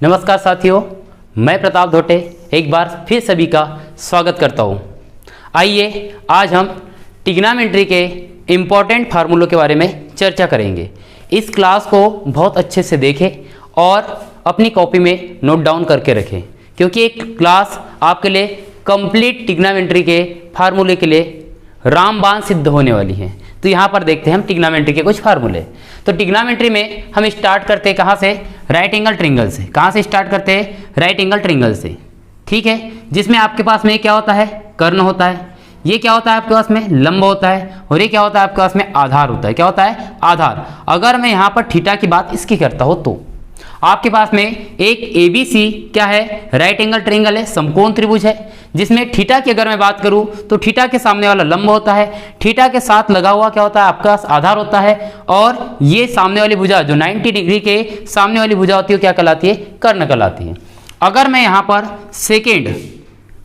नमस्कार साथियों, मैं प्रताप धोटे एक बार फिर सभी का स्वागत करता हूँ। आइए आज हम ट्रिग्नोमेट्री के इम्पॉर्टेंट फार्मूलों के बारे में चर्चा करेंगे। इस क्लास को बहुत अच्छे से देखें और अपनी कॉपी में नोट डाउन करके रखें, क्योंकि एक क्लास आपके लिए कंप्लीट ट्रिग्नोमेट्री के फार्मूले के लिए रामबाण सिद्ध होने वाली है। तो यहाँ पर देखते हैं हम ट्रिग्नोमेट्री के कुछ फार्मूले। तो ट्रिग्नोमेट्री में हम स्टार्ट करते हैं कहाँ से? राइट एंगल ट्रिंगल से। कहाँ से स्टार्ट करते हैं? राइट एंगल ट्रिंगल से। ठीक है, जिसमें आपके पास में क्या होता है? कर्ण होता है। ये क्या होता है आपके पास में? लंब होता है। और ये क्या होता है आपके पास में? आधार होता है। क्या होता है? आधार। अगर मैं यहाँ पर थीटा की बात इसकी करता हूँ तो आपके पास में एक ABC क्या है? राइट एंगल ट्रायंगल है, समकोण त्रिभुज है, जिसमें थीटा की अगर मैं बात करूं तो थीटा के सामने वाला लंब होता है, थीटा के साथ लगा हुआ क्या होता है? आपका आधार होता है, और ये सामने वाली भुजा जो 90 डिग्री के सामने वाली भुजा होती है क्या कहलाती है? कर्ण कहलाती है। अगर मैं यहाँ पर सेकेंड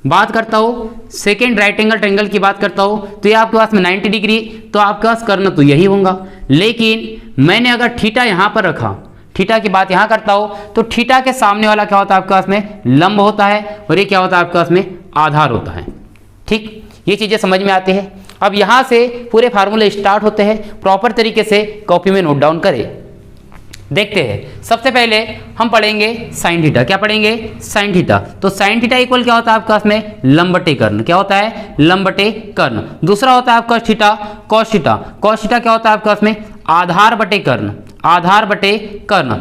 बात करता हूँ, सेकेंड राइट एंगल ट्रायंगल की बात करता हूँ, तो ये आपके पास में 90 डिग्री, तो आपके पास कर्ण तो यही होगा। लेकिन मैंने अगर थीटा यहाँ पर रखा, थीटा की बात यहाँ करता हो, तो थीटा के सामने वाला क्या होता है आपके पास में? लंब होता है, और ये क्या होता है आपके पास में? आधार होता है। ठीक, ये चीजें समझ में आती है। अब यहाँ से पूरे फार्मूले स्टार्ट होते हैं, प्रॉपर तरीके से कॉपी में नोट डाउन करें। देखते हैं, सबसे पहले हम पढ़ेंगे साइन थीटा। क्या पढ़ेंगे? Sine theta. तो साइन थीटा इक्वल क्या होता है आपके पास में? लंब बटे कर्ण। क्या होता है? लंब बटे कर्ण। दूसरा होता है आपका theta cos theta. Cos theta क्या होता है आपके पास में? आधार बटे कर्ण। आधार बटे कर्ण।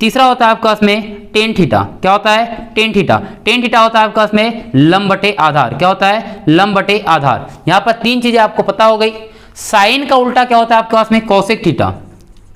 तीसरा होता है आपके पास में टेन थीटा। क्या होता है? Tan theta. टेन थीटा होता है आपके पास में लंब बटे आधार। क्या होता है? लंब बटे आधार। यहाँ पर तीन चीजें आपको पता हो गई। साइन का उल्टा क्या होता है आपके पास में? Cosec theta.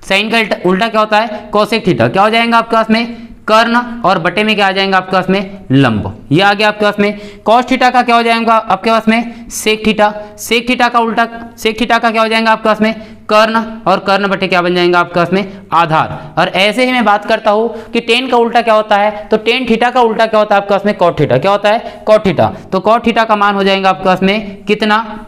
साइन का उल्टा क्या होता है? Cosec theta. क्या हो जाएगा आपके पास में? कर्ण, और बटे में क्या आ जाएगा आपके पास में? लंब। ये आ गया आपके पास में। कॉस थीटा का क्या हो जाएगा आपके पास में? Sec theta. सेक थीटा का उल्टा, सेक थीटा का क्या हो जाएगा आपके पास में? कर्ण, और कर्ण बटे क्या बन जाएगा आपके पास में? आधार। और ऐसे ही मैं बात करता हूं कि टेन का उल्टा क्या होता है, तो टेन थीटा का उल्टा क्या होता है आपके पास में? Cot theta. क्या होता है? Cot theta. तो कॉट थीटा का मान हो जाएगा आपके पास में कितना?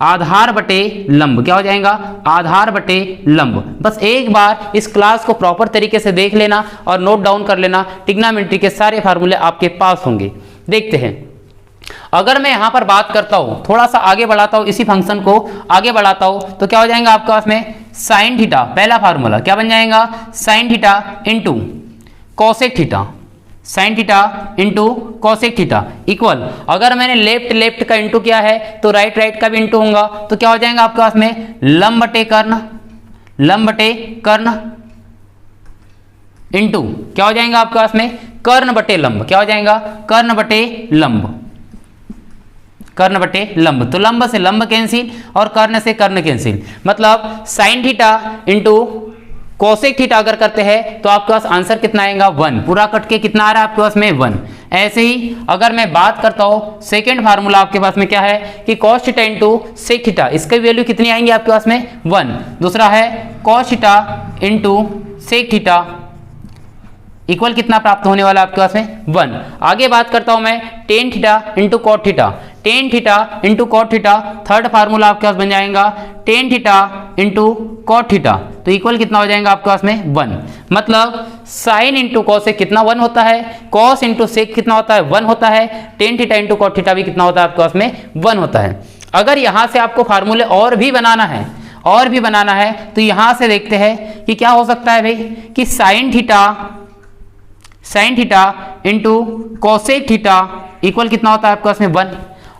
आधार बटे लंब। क्या हो जाएगा? आधार बटे लंब। बस एक बार इस क्लास को प्रॉपर तरीके से देख लेना और नोट डाउन कर लेना, ट्रिग्नोमेट्री के सारे फार्मूले आपके पास होंगे। देखते हैं, अगर मैं यहां पर बात करता हूं, थोड़ा सा आगे बढ़ाता हूं, इसी फंक्शन को आगे बढ़ाता हूं, तो क्या हो जाएगा आपके पास में? Sine theta. पहला फार्मूला क्या बन जाएगा? Sine theta into cosec theta. Sine theta into cosec theta equal, अगर मैंने लेफ्ट लेफ्ट का इंटू किया है तो राइट राइट का भी इंटू होगा, तो क्या हो जाएगा आपके पास में? लंब बटे कर्ण। लंब बटे कर्ण इंटू क्या हो जाएगा आपके पास में? कर्ण बटे लंब। क्या हो जाएगा? कर्ण बटे लंब। कर्ण बटे लंब। तो लंब से लंब कैंसिल और कर्ण से कर्ण कैंसिल, मतलब sine theta into cosec theta अगर करते हैं तो आपके पास आंसर कितना आएगा? 1। पूरा कट के कितना आ रहा है आपके पास में? 1। ऐसे ही अगर मैं बात करता हूं, सेकेंड फार्मूला आपके पास में क्या है कि cos theta into sec theta, इसकी वैल्यू कितनी आएंगी आपके पास में? 1। दूसरा है cos theta into sec theta equal कितना प्राप्त होने वाला आपके पास में? 1। आगे बात करता हूं मैं tan theta into cot theta. Tan theta into cot theta, third formula आपके पास बन जाएगा tan theta into cot theta, तो इक्वल कितना हो जाएगा आपके पास में? 1। मतलब साइन इंटू कॉसेक कितना? 1 होता है। कॉस इंटू सेक कितना होता है? 1 होता है। Tan theta into cot theta भी कितना होता है आपके पास में? 1 होता है। अगर यहां से आपको फार्मूले और भी बनाना है, और भी बनाना है, तो यहां से देखते हैं कि क्या हो सकता है भाई, कि sine theta into cosec theta equal कितना होता है आपके पास में? 1।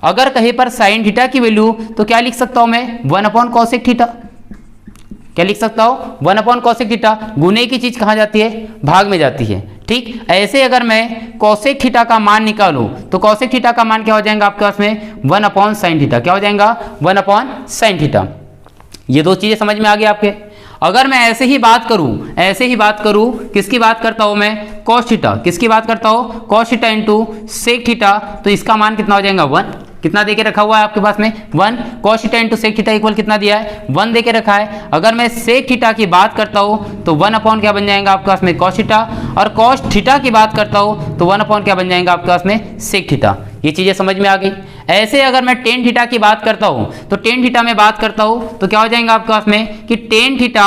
अगर कहीं पर साइन थीटा की वैल्यू, तो क्या लिख सकता हूं मैं? 1 अपॉन कोसेक थीटा। क्या लिख सकता हूं? 1 अपॉन कोसेक थीटा। गुने की चीज कहां जाती है? भाग में जाती है। ठीक, ऐसे अगर मैं कोसेक थीटा का मान निकालूं, तो कोसेक थीटा का मान क्या हो जाएगा आपके पास में? 1 अपॉन साइन थीटा। क्या हो जाएगा? 1 अपॉन साइन थीटा। ये दो चीजें समझ में आ गई आपके। अगर मैं ऐसे ही बात करूं, किसकी बात करता हूं मैं? Cos theta. किसकी बात करता हूं? Cos theta into sec theta, तो इसका मान कितना हो जाएगा? 1। कितना देके रखा हुआ है आपके पास में? 1। Cos theta into sec theta equal कितना दिया है? 1 देके रखा है। अगर मैं सेक थीटा की बात करता हूं, तो 1 अपॉन क्या बन जाएगा आपके पास में? Cos theta. और कॉस थीटा की बात करता हूं, तो 1 अपॉन क्या बन जाएगा आपके पास में? Sec theta. ये चीजें समझ में आ गई। ऐसे अगर मैं टेन थीटा की बात करता हूं, तो टेन थीटा में बात करता हूं, तो क्या हो जाएगा आपके पास में कि tan theta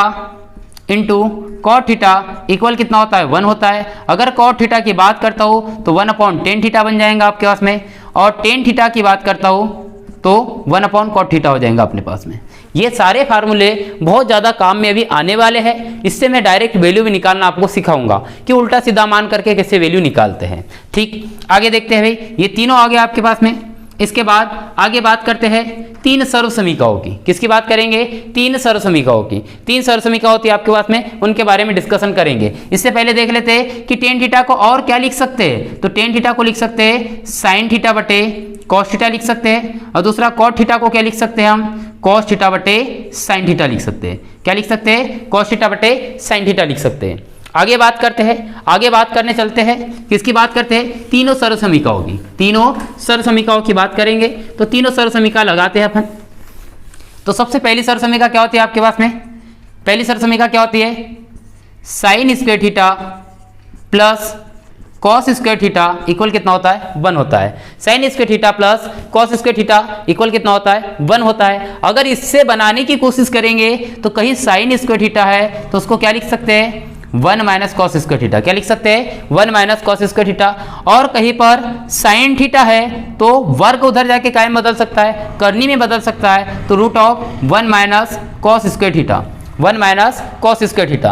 into cot theta equal कितना होता है 1 होता है। अगर कॉट थीटा की बात करता हूँ तो 1/tan थीटा बन जाएगा आपके पास में, और tan थीटा की बात करता हूँ तो 1/cot थीटा हो जाएगा अपने पास में। ये सारे फार्मूले बहुत ज़्यादा काम में अभी आने वाले हैं। इससे मैं डायरेक्ट वैल्यू भी निकालना आपको सिखाऊंगा कि उल्टा सीधा मान करके कैसे वैल्यू निकालते हैं। ठीक, आगे देखते हैं भाई, ये तीनों आ गए आपके पास में। इसके बाद आगे बात करते हैं 3 सर्वसमीकाओं की। किसकी बात करेंगे? 3 सर्वसमीकाओं की। 3 सर्वसमीका होती है आपके पास में, उनके बारे में डिस्कशन करेंगे। इससे पहले देख लेते हैं कि tan थीटा को और क्या लिख सकते हैं। तो tan थीटा को लिख सकते हैं sin थीटा बटे cos थीटा लिख सकते हैं, और दूसरा cot थीटा को क्या लिख सकते हैं हम? cos थीटा बटे sin थीटा लिख सकते हैं। क्या लिख सकते हैं? cos थीटा बटे sin थीटा लिख सकते हैं। आगे बात करते हैं, आगे बात करने चलते हैं, किसकी बात करते हैं? तीनों सर्वसमीकाओं की। तीनों सर्वसमीकाओं की बात करेंगे तो तीनों सर्वसमीका लगाते हैं अपन। तो सबसे पहली सर्वसमीका क्या होती है आपके पास में? पहली सर्वसमीका क्या होती है? Sine square theta plus cos square theta equal कितना होता है? 1 होता है। Sine square theta plus cos square theta equal कितना होता है? 1 होता है। अगर इससे बनाने की कोशिश करेंगे तो कहीं साइन स्क्वायर थीटा है तो उसको क्या लिख सकते हैं? 1 माइनस कॉस स्क्वायर थीटा। क्या लिख सकते हैं? 1 माइनस कॉस स्क्वायर थीटा। और कहीं पर साइन थीटा है तो वर्ग उधर जाके कायम बदल सकता है, करनी में बदल सकता है, तो root of 1 minus cos square theta, 1 minus cos square theta.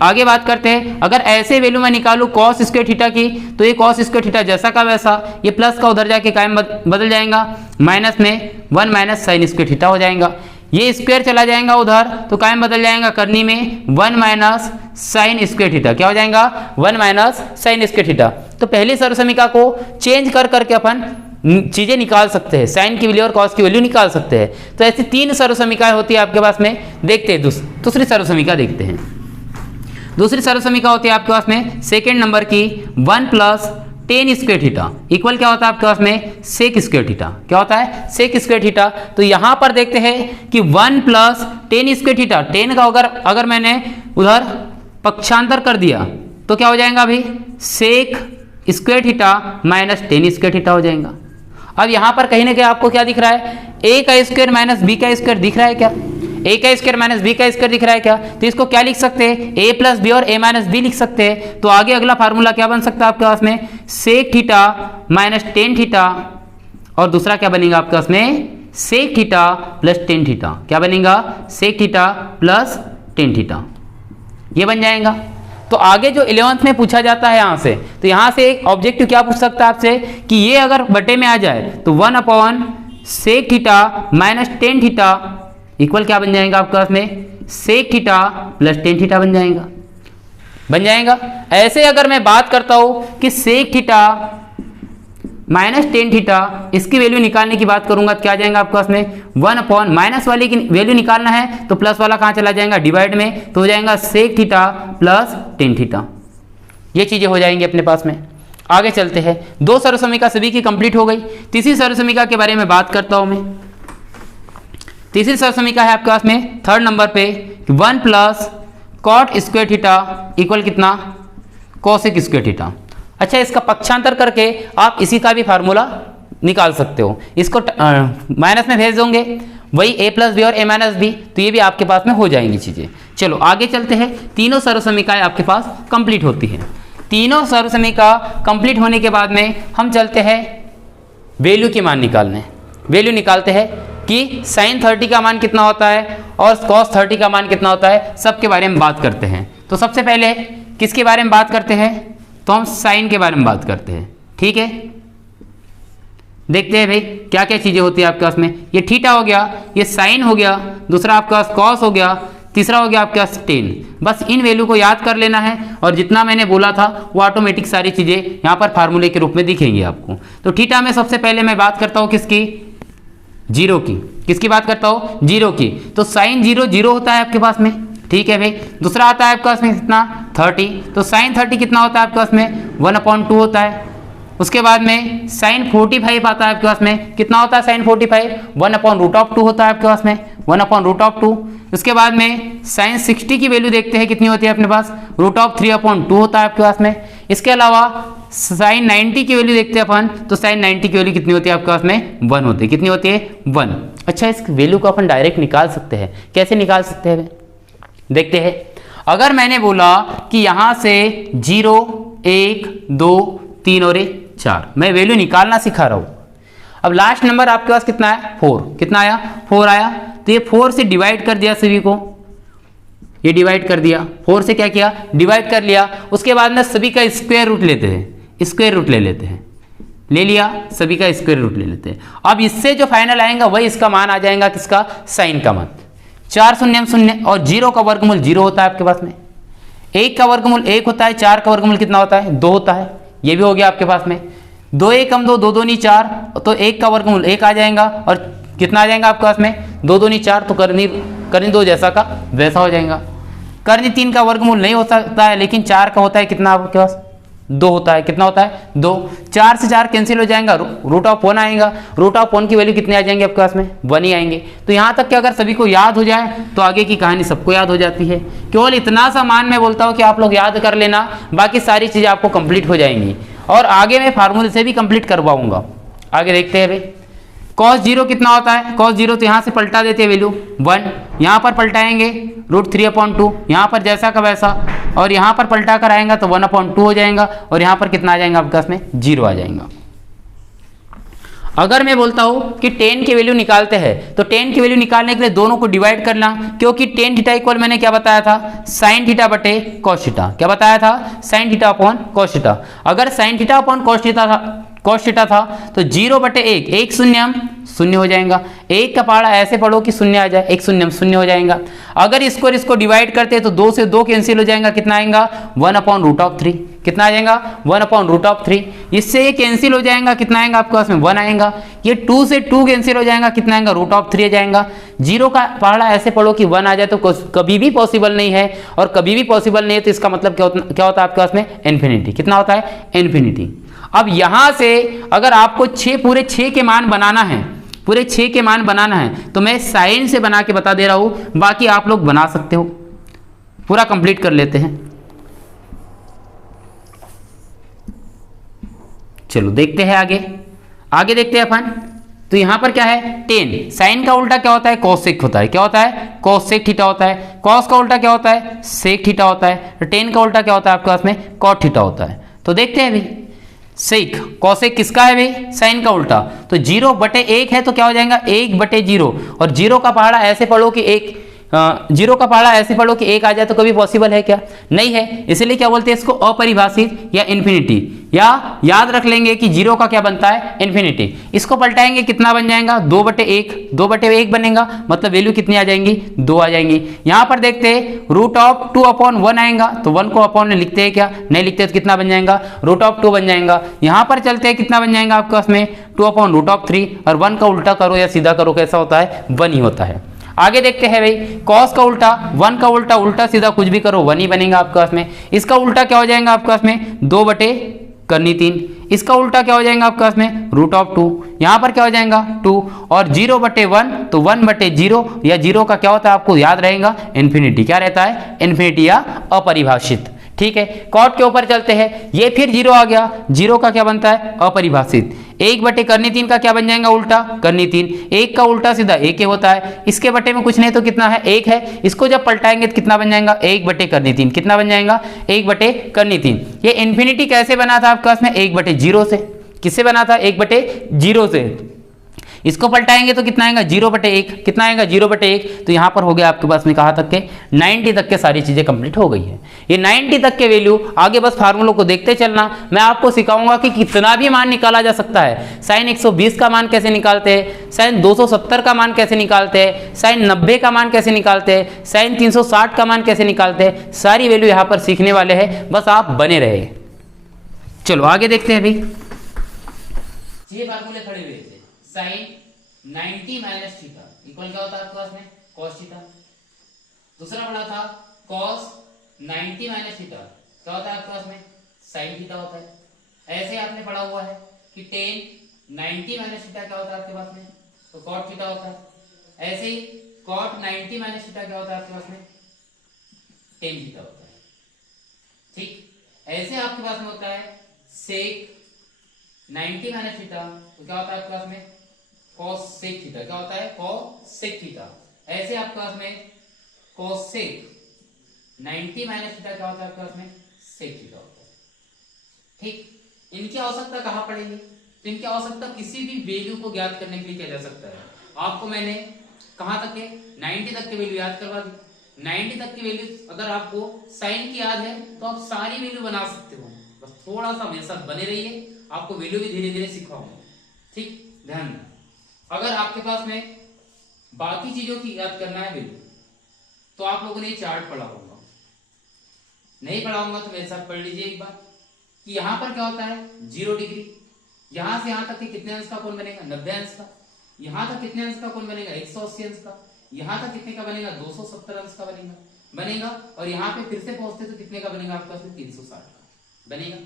आगे बात करते हैं, अगर ऐसे वैल्यू में निकालूं कॉस स्क्वायर थीटा की तो ये कॉस स्क्वायर थीटा जैसा का वैसा, ये प्लस का उधर जाके कायम बदल जाएगा, माइनस में 1 माइनस साइन स्क्वायर थीटा हो जाएगा। ये स्क्वायर चला जाएगा उधर तो कायम बदल जाएगा, करनी में 1 माइनस साइन स्क्वायर थीटा। क्या हो जाएगा? 1 माइनस साइन स्क्वायर थीटा। तो पहली सर्वसमीका को चेंज कर करके अपन चीजें निकाल सकते हैं, साइन की वैल्यू और कॉस की वैल्यू निकाल सकते हैं। तो ऐसी 3 सर्वसमीकाएं होती है आपके पास में। देखते हैं दूसरी सर्वसमीका देखते हैं। दूसरी सर्वसमीका होती है आपके पास में सेकेंड नंबर की 1 plus tan square theta equal क्या होता है आपके पास में? Sec square theta. क्या होता है? Sec square theta. तो यहां पर देखते हैं कि 1 plus tan square theta, tan का अगर मैंने उधर पक्षांतर कर दिया तो क्या हो जाएगा अभी? Sec square theta minus tan square theta हो जाएगा। अब यहां पर कहीं ना कहीं आपको क्या दिख रहा है? a का स्क्वायर माइनस b का स्क्वायर दिख रहा है क्या? a का स्क्वायर माइनस b का स्क्वायर दिख रहा है क्या? तो इसको क्या लिख सकते हैं? a प्लस बी और a माइनस बी लिख सकते हैं। तो आगे अगला फार्मूला क्या बन सकता है आपके पास में? Sec theta minus tan theta, और दूसरा क्या बनेगा आपके पास में? Sec theta plus tan theta. क्या बनेगा? Sec theta plus tan theta, ये बन जाएगा। तो आगे जो 11th में पूछा जाता है यहाँ से, तो यहाँ से एक ऑब्जेक्टिव क्या पूछ सकता है आपसे कि ये अगर बटे में आ जाए तो 1 sec theta minus tan theta equal क्या बन जाएगा आपके पास में? Sec theta plus tan theta बन जाएगा। ऐसे अगर मैं बात करता हूं कि sec theta minus tan theta, इसकी वैल्यू निकालने की बात करूंगा तो क्या जाएगा आपके पास में? 1 माइनस वाले की वैल्यू निकालना है तो प्लस वाला कहां चला जाएगा? डिवाइड में, तो हो जाएगा sec theta plus tan theta. ये चीजें हो जाएंगी अपने पास में। आगे चलते हैं, 2 सर्वसमीका सभी की कंप्लीट हो गई। तीसरी सर्वसमीका के बारे में बात करता हूं मैं। तीसरी सर्वसमीका है आपके पास में 3rd नंबर पे 1 plus cot square theta equal कितना? Cosec square theta. अच्छा, इसका पक्षांतर करके आप इसी का भी फार्मूला निकाल सकते हो। इसको माइनस में भेज दोगे, वही a प्लस बी और a माइनस बी, तो ये भी आपके पास में हो जाएंगी चीजें। चलो आगे चलते हैं। तीनों सर्वसमीकाएं आपके पास कंप्लीट होती हैं। तीनों सर्वसमीका कंप्लीट होने के बाद में हम चलते हैं वैल्यू के मान निकालने। वैल्यू निकालते हैं कि साइन 30 का मान कितना होता है और कॉस 30 का मान कितना होता है, सबके बारे में बात करते हैं। तो सबसे पहले किसके बारे में बात करते हैं? तो हम साइन के बारे में बात करते हैं। ठीक है, देखते हैं भाई क्या क्या चीजें होती है आपके पास में। ये थीटा हो गया, ये साइन हो गया, दूसरा आपके पास कॉस हो गया, तीसरा हो गया आपके पास टेन। बस इन वैल्यू को याद कर लेना है और जितना मैंने बोला था वो ऑटोमेटिक सारी चीजें यहाँ पर फार्मूले के रूप में दिखेंगी आपको। तो थीटा में सबसे पहले मैं बात करता हूँ किसकी? जीरो की। किसकी बात करता हूँ? जीरो की। तो साइन 0 0 होता है आपके पास में। ठीक है भाई, दूसरा आता है आपके पास में कितना? 30। तो साइन 30 कितना होता है आपके पास में? 1/2 होता है। उसके बाद में साइन 45 आता है आपके पास में, कितना होता है साइन 45? 1/√2 होता है आपके पास में, 1/√2। उसके बाद में साइन 60 की वैल्यू देखते हैं कितनी होती है अपने पास? √3/2 होता है आपके पास में। इसके अलावा साइन 90 की वैल्यू देखते हैं अपन, तो साइन 90 की वैल्यू कितनी होती है आपके पास में? 1 होती है। कितनी होती है? 1। अच्छा, इस वैल्यू को अपन डायरेक्ट निकाल सकते हैं। कैसे निकाल सकते हैं देखते हैं। अगर मैंने बोला कि यहां से 0 1 2 3 और 4, मैं वैल्यू निकालना सिखा रहा हूं। अब लास्ट नंबर आपके पास कितना है 4, कितना आया 4 आया, तो ये 4 से डिवाइड कर दिया सभी को, ये डिवाइड कर दिया 4 से, क्या किया डिवाइड कर लिया। उसके बाद में सभी का स्क्वायर रूट लेते हैं, स्क्वायर रूट ले लेते हैं, ले लिया सभी का स्क्वायर रूट ले लेते हैं। अब इससे जो फाइनल आएगा वही इसका मान आ जाएगा, किसका साइन का मान। 4 शून्य शून्य और 0 का वर्गमूल 0 होता है आपके पास में, 1 का वर्गमूल 1 होता है, 4 का वर्गमूल कितना होता है 2 होता है, ये भी हो गया आपके पास में। 2 1 कम 2, 2 2 नहीं 4, तो 1 का वर्गमूल 1 आ जाएगा और कितना आ जाएगा आपके पास में 2 2 नहीं 4, तो करनी 2 जैसा का वैसा हो जाएगा। करनी 3 का वर्गमूल नहीं हो सकता है, लेकिन 4 का होता है कितना आपके पास 2 होता है, कितना होता है 2। 4 से 4 कैंसिल हो जाएगा, रूट ऑफ 1 आएगा, रूट ऑफ 1 की वैल्यू कितने आ जाएंगे आपके पास में 1 ही आएंगे। तो यहाँ तक कि अगर सभी को याद हो जाए तो आगे की कहानी सबको याद हो जाती है। केवल इतना सा मान मैं बोलता हूँ कि आप लोग याद कर लेना, बाकी सारी चीज़ें आपको कंप्लीट हो जाएंगी और आगे मैं फार्मूले से भी कंप्लीट करवाऊंगा। आगे देखते हैं भाई, cos 0 कितना होता है, cos 0 तो यहाँ से पलटा देते हैं वैल्यू 1, यहाँ पर पलटाएंगे √3/2, यहाँ पर जैसा का वैसा, और यहाँ पर पलटा कर आएगा तो 1/2 हो जाएगा, और यहाँ पर कितना आ जाएगा आपके पास में 0 आ जाएगा। अगर मैं बोलता हूँ कि tan की वैल्यू निकालते हैं, तो tan की वैल्यू निकालने के लिए दोनों को डिवाइड करना, क्योंकि tan थीटा इक्वल मैंने क्या बताया था sin थीटा बटे cos थीटा, क्या बताया था sin theta upon cos theta. अगर sin theta upon cos theta था तो 0/1, 1 शून्यम शून्य हो जाएगा, 1 का पहाड़ा ऐसे पढ़ो कि शून्य आ जाए, 1 शून्यम शून्य हो जाएगा। अगर इसको और इसको डिवाइड करते हैं तो 2 से 2 कैंसिल हो जाएगा, कितना आएगा 1/√3, कितना आ जाएगा 1/√3। इससे ये कैंसिल हो जाएगा, कितना आएगा आपके पास में 1 आएगा। ये 2 से 2 कैंसिल हो जाएगा, कितना आएगा √3 आ जाएगा। 0 का पहाड़ा ऐसे पढ़ो कि 1 आ जाए तो कभी भी पॉसिबल नहीं है, और कभी भी पॉसिबल नहीं है तो इसका मतलब क्या होता है आपके पास में इन्फिनिटी, कितना होता है इन्फिनिटी। अब यहां से अगर आपको पूरे 6 के मान बनाना है, पूरे 6 के मान बनाना है, तो मैं साइन से बना के बता दे रहा हूं, बाकी आप लोग बना सकते हो। पूरा कंप्लीट कर लेते हैं, चलो देखते हैं आगे देखते हैं अपन। तो यहां पर क्या है tan, साइन का उल्टा क्या होता है cosec होता है, क्या होता है cosec थीटा होता है। cos का उल्टा क्या होता है sec थीटा होता है। tan का उल्टा क्या होता है आपके पास में cot थीटा होता है। तो देखते हैं भाई, सेक कॉसेक किसका है भाई साइन का उल्टा, तो 0/1 है तो क्या हो जाएगा 1/0, और 0 का पहाड़ा ऐसे पढ़ो कि 0 का पहाड़ा ऐसे पढ़ो कि 1 आ जाए तो कभी पॉसिबल है क्या, नहीं है। इसलिए क्या बोलते हैं इसको अपरिभाषित या इन्फिनिटी, या याद रख लेंगे कि 0 का क्या बनता है इन्फिनिटी। इसको पलटाएंगे कितना बन जाएगा 2/1, 2/1 बनेगा, मतलब वैल्यू कितनी आ जाएंगी 2 आ जाएंगी। यहां पर देखते हैं √2/1 आएगा, तो 1 को अपॉन में लिखते हैं क्या, नहीं लिखते तो कितना बन जाएगा √2 बन जाएगा। यहां पर चलते हैं कितना बन जाएगा आपके पास में 2/√3, और 1 का उल्टा करो या सीधा करो कैसा होता है 1 ही होता है। आगे देखते हैं भाई, cos का उल्टा 1 का उल्टा सीधा कुछ भी करो 1 ही बनेगा आपके पास में। इसका उल्टा क्या हो जाएगा आपके पास में 2/3, इसका उल्टा क्या हो जाएगा आपके पास में √2, यहाँ पर क्या हो जाएगा 2, और 0/1 तो 1/0, या 0 का क्या होता है आपको याद रहेगा इन्फिनिटी, क्या रहता है इन्फिनिटी या अपरिभाषित। ठीक है, कॉट के ऊपर चलते हैं, ये फिर 0 आ गया, 0 का क्या बनता है अपरिभाषित। 1/3 का क्या बन जाएगा उल्टा करनी 3, 1 का उल्टा सीधा 1 ही होता है, इसके बटे में कुछ नहीं तो कितना है 1 है, इसको जब पलटाएंगे तो कितना बन जाएगा 1/3, कितना बन जाएगा 1/3। ये इन्फिनिटी कैसे बना था आपके पास में 1/0 से, किससे बना था 1/0 से। इसको पलटाएंगे तो कितना आएगा 0/1, कितना आएगा 0/1। तो यहाँ पर हो गया आपके पास में कहाँ तक के 90 तक के सारी चीज़ें कंप्लीट हो गई है। ये 90 तक के वैल्यू आगे बस फार्मूलों को देखते चलना, मैं आपको सिखाऊंगा कि कितना भी मान निकाला जा सकता है। साइन 120 का मान कैसे निकालते हैं, साइन 270 का मान कैसे निकालते हैं, साइन 90 का मान कैसे निकालते हैं, साइन 360 का मान कैसे निकालते हैं, सारी वैल्यू यहाँ पर सीखने वाले हैं, बस आप बने रहे। चलो आगे देखते हैं भाई, ये फार्मूले खड़े हुए थे। साइन 90 माइनस थीटा इक्वल क्या होता है आपके पास में cos थीटा। दूसरा पढ़ा था cos 90 माइनस थीटा क्या होता है आपके पास में sin थीटा होता है। ऐसे आपने पढ़ा हुआ है कि tan 90 माइनस थीटा क्या होता है आपके पास में तो cot थीटा होता है। ऐसे ही cot 90 माइनस थीटा क्या होता है आपके पास में tan थीटा होता है। ठीक, ऐसे आपके पास में होता है sec 90 माइनस थीटा तो क्या होता है आपके पास में cosec थीटा, क्या होता है cosec थीटा। ऐसे आपके पास में cosec 90 माइनस थीटा क्या होता है आपके पास में सेक थीटा होता है। ठीक, इनकी आवश्यकता कहाँ पड़ेगी, तो इनकी आवश्यकता किसी भी वैल्यू को ज्ञात करने के लिए किया जा सकता है। आपको मैंने कहां तक के 90 तक की वैल्यू याद करवा दी। 90 तक की वैल्यू अगर आपको साइन की याद है तो आप सारी वैल्यू बना सकते हो, बस थोड़ा सा मेरे साथ बने रहिए, आपको वैल्यू भी धीरे धीरे सिखाऊंगा। ठीक, ध्यान में अगर आपके पास में बाकी चीजों की याद करना है वैल्यू तो आप लोगों ने चार्ट पढ़ा होगा, नहीं पढ़ाऊंगा तो मेरे साथ पढ़ लीजिए एक बार कि यहां पर क्या होता है 0 डिग्री, यहां से यहां तक के कितने अंश का कोण बनेगा 90 अंश का, यहां तक कितने अंश का कोण बनेगा 180 अंश का, यहां तक कितने का बनेगा 270 अंश का बनेगा और यहां पे फिर से पहुंचते तो कितने का बनेगा आपके पास में 360 का बनेगा।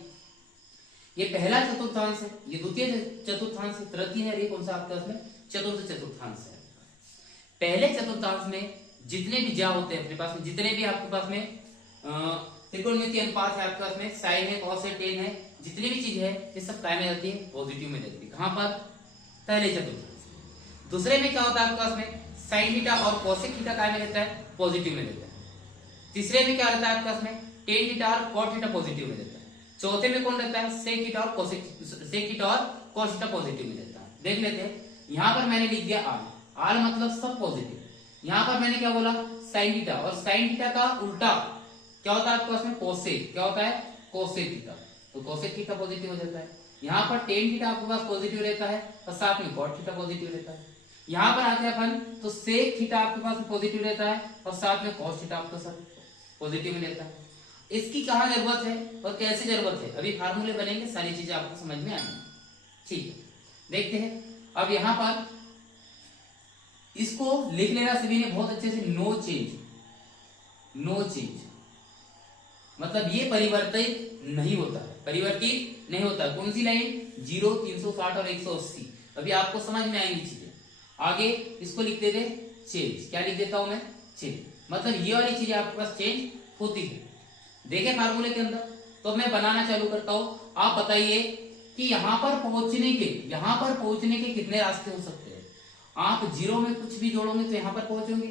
ये पहला चतुर्थांश है, ये द्वितीय चतुर्थांश है, तृतीय है, ये कौन सा आपके पास में चतुर्थ चतुर्थांश है। पहले चतुर्थांश में जितने भी ज्या होते हैं अपने पास में, जितने भी आपके पास में त्रिकोणमितीय अनुपात है आपके पास में, साइन है, कॉस है, टेन है, जितनी भी चीज है ये सब काय में रहती है पॉजिटिव में रहती है। कहां पर पहले चतुर्थांश। दूसरे में क्या होता है आपके पास में साइन थीटा और कोसेक थीटा काय में रहता है पॉजिटिव में रहता है। तीसरे में क्या रहता है आपके पास में टेन थीटा और कॉट थीटा पॉजिटिव में रहता है। चौथे में कौन रहता है सेक थीटा और कोसेक, सेक थीटा और कॉस थीटा पॉजिटिव में रहता है। देख लेते हैं, यहां पर मैंने लिख दिया आर, आर मतलब सब पॉजिटिव। यहां पर मैंने क्या बोला साइन थीटा, और साइन थीटा का उल्टा क्या होता है आपके पास में कोसेक, क्या होता है कोसेक थीटा, तो कोसेक थीटा पॉजिटिव हो जाता है। यहाँ पर टेन थीटा आपके पास पॉजिटिव रहता है और साथ में कॉट थीटा पॉजिटिव रहता है। यहाँ पर आते हैं अपन तो सेक थीटा आपके पास पॉजिटिव रहता है और साथ में कॉस थीटा आपके साथ पॉजिटिव में रहता है। इसकी कहाँ जरूरत है और कैसे जरूरत है, अभी फार्मूले बनेंगे, सारी चीजें आपको समझ में आएंगी। ठीक है, देखते हैं। अब यहाँ पर इसको लिख लेना सभी ने बहुत अच्छे से, नो चेंज, नो चेंज मतलब ये परिवर्तित नहीं होता है, परिवर्तित नहीं होता। कौन सी लाइन 0, 360 और 180, अभी आपको समझ में आएंगी चीजें। आगे इसको लिख देते चेंज, क्या लिख देता हूं मैं चेंज, मतलब ये वाली चीजें आपके पास चेंज होती है। देखे फार्मूले के अंदर, तो मैं बनाना चालू करता हूं। आप बताइए कि यहां पर पहुंचने के कितने रास्ते हो सकते हैं। आप 0 में कुछ भी जोड़ोगे तो यहां पर पहुंचोगे,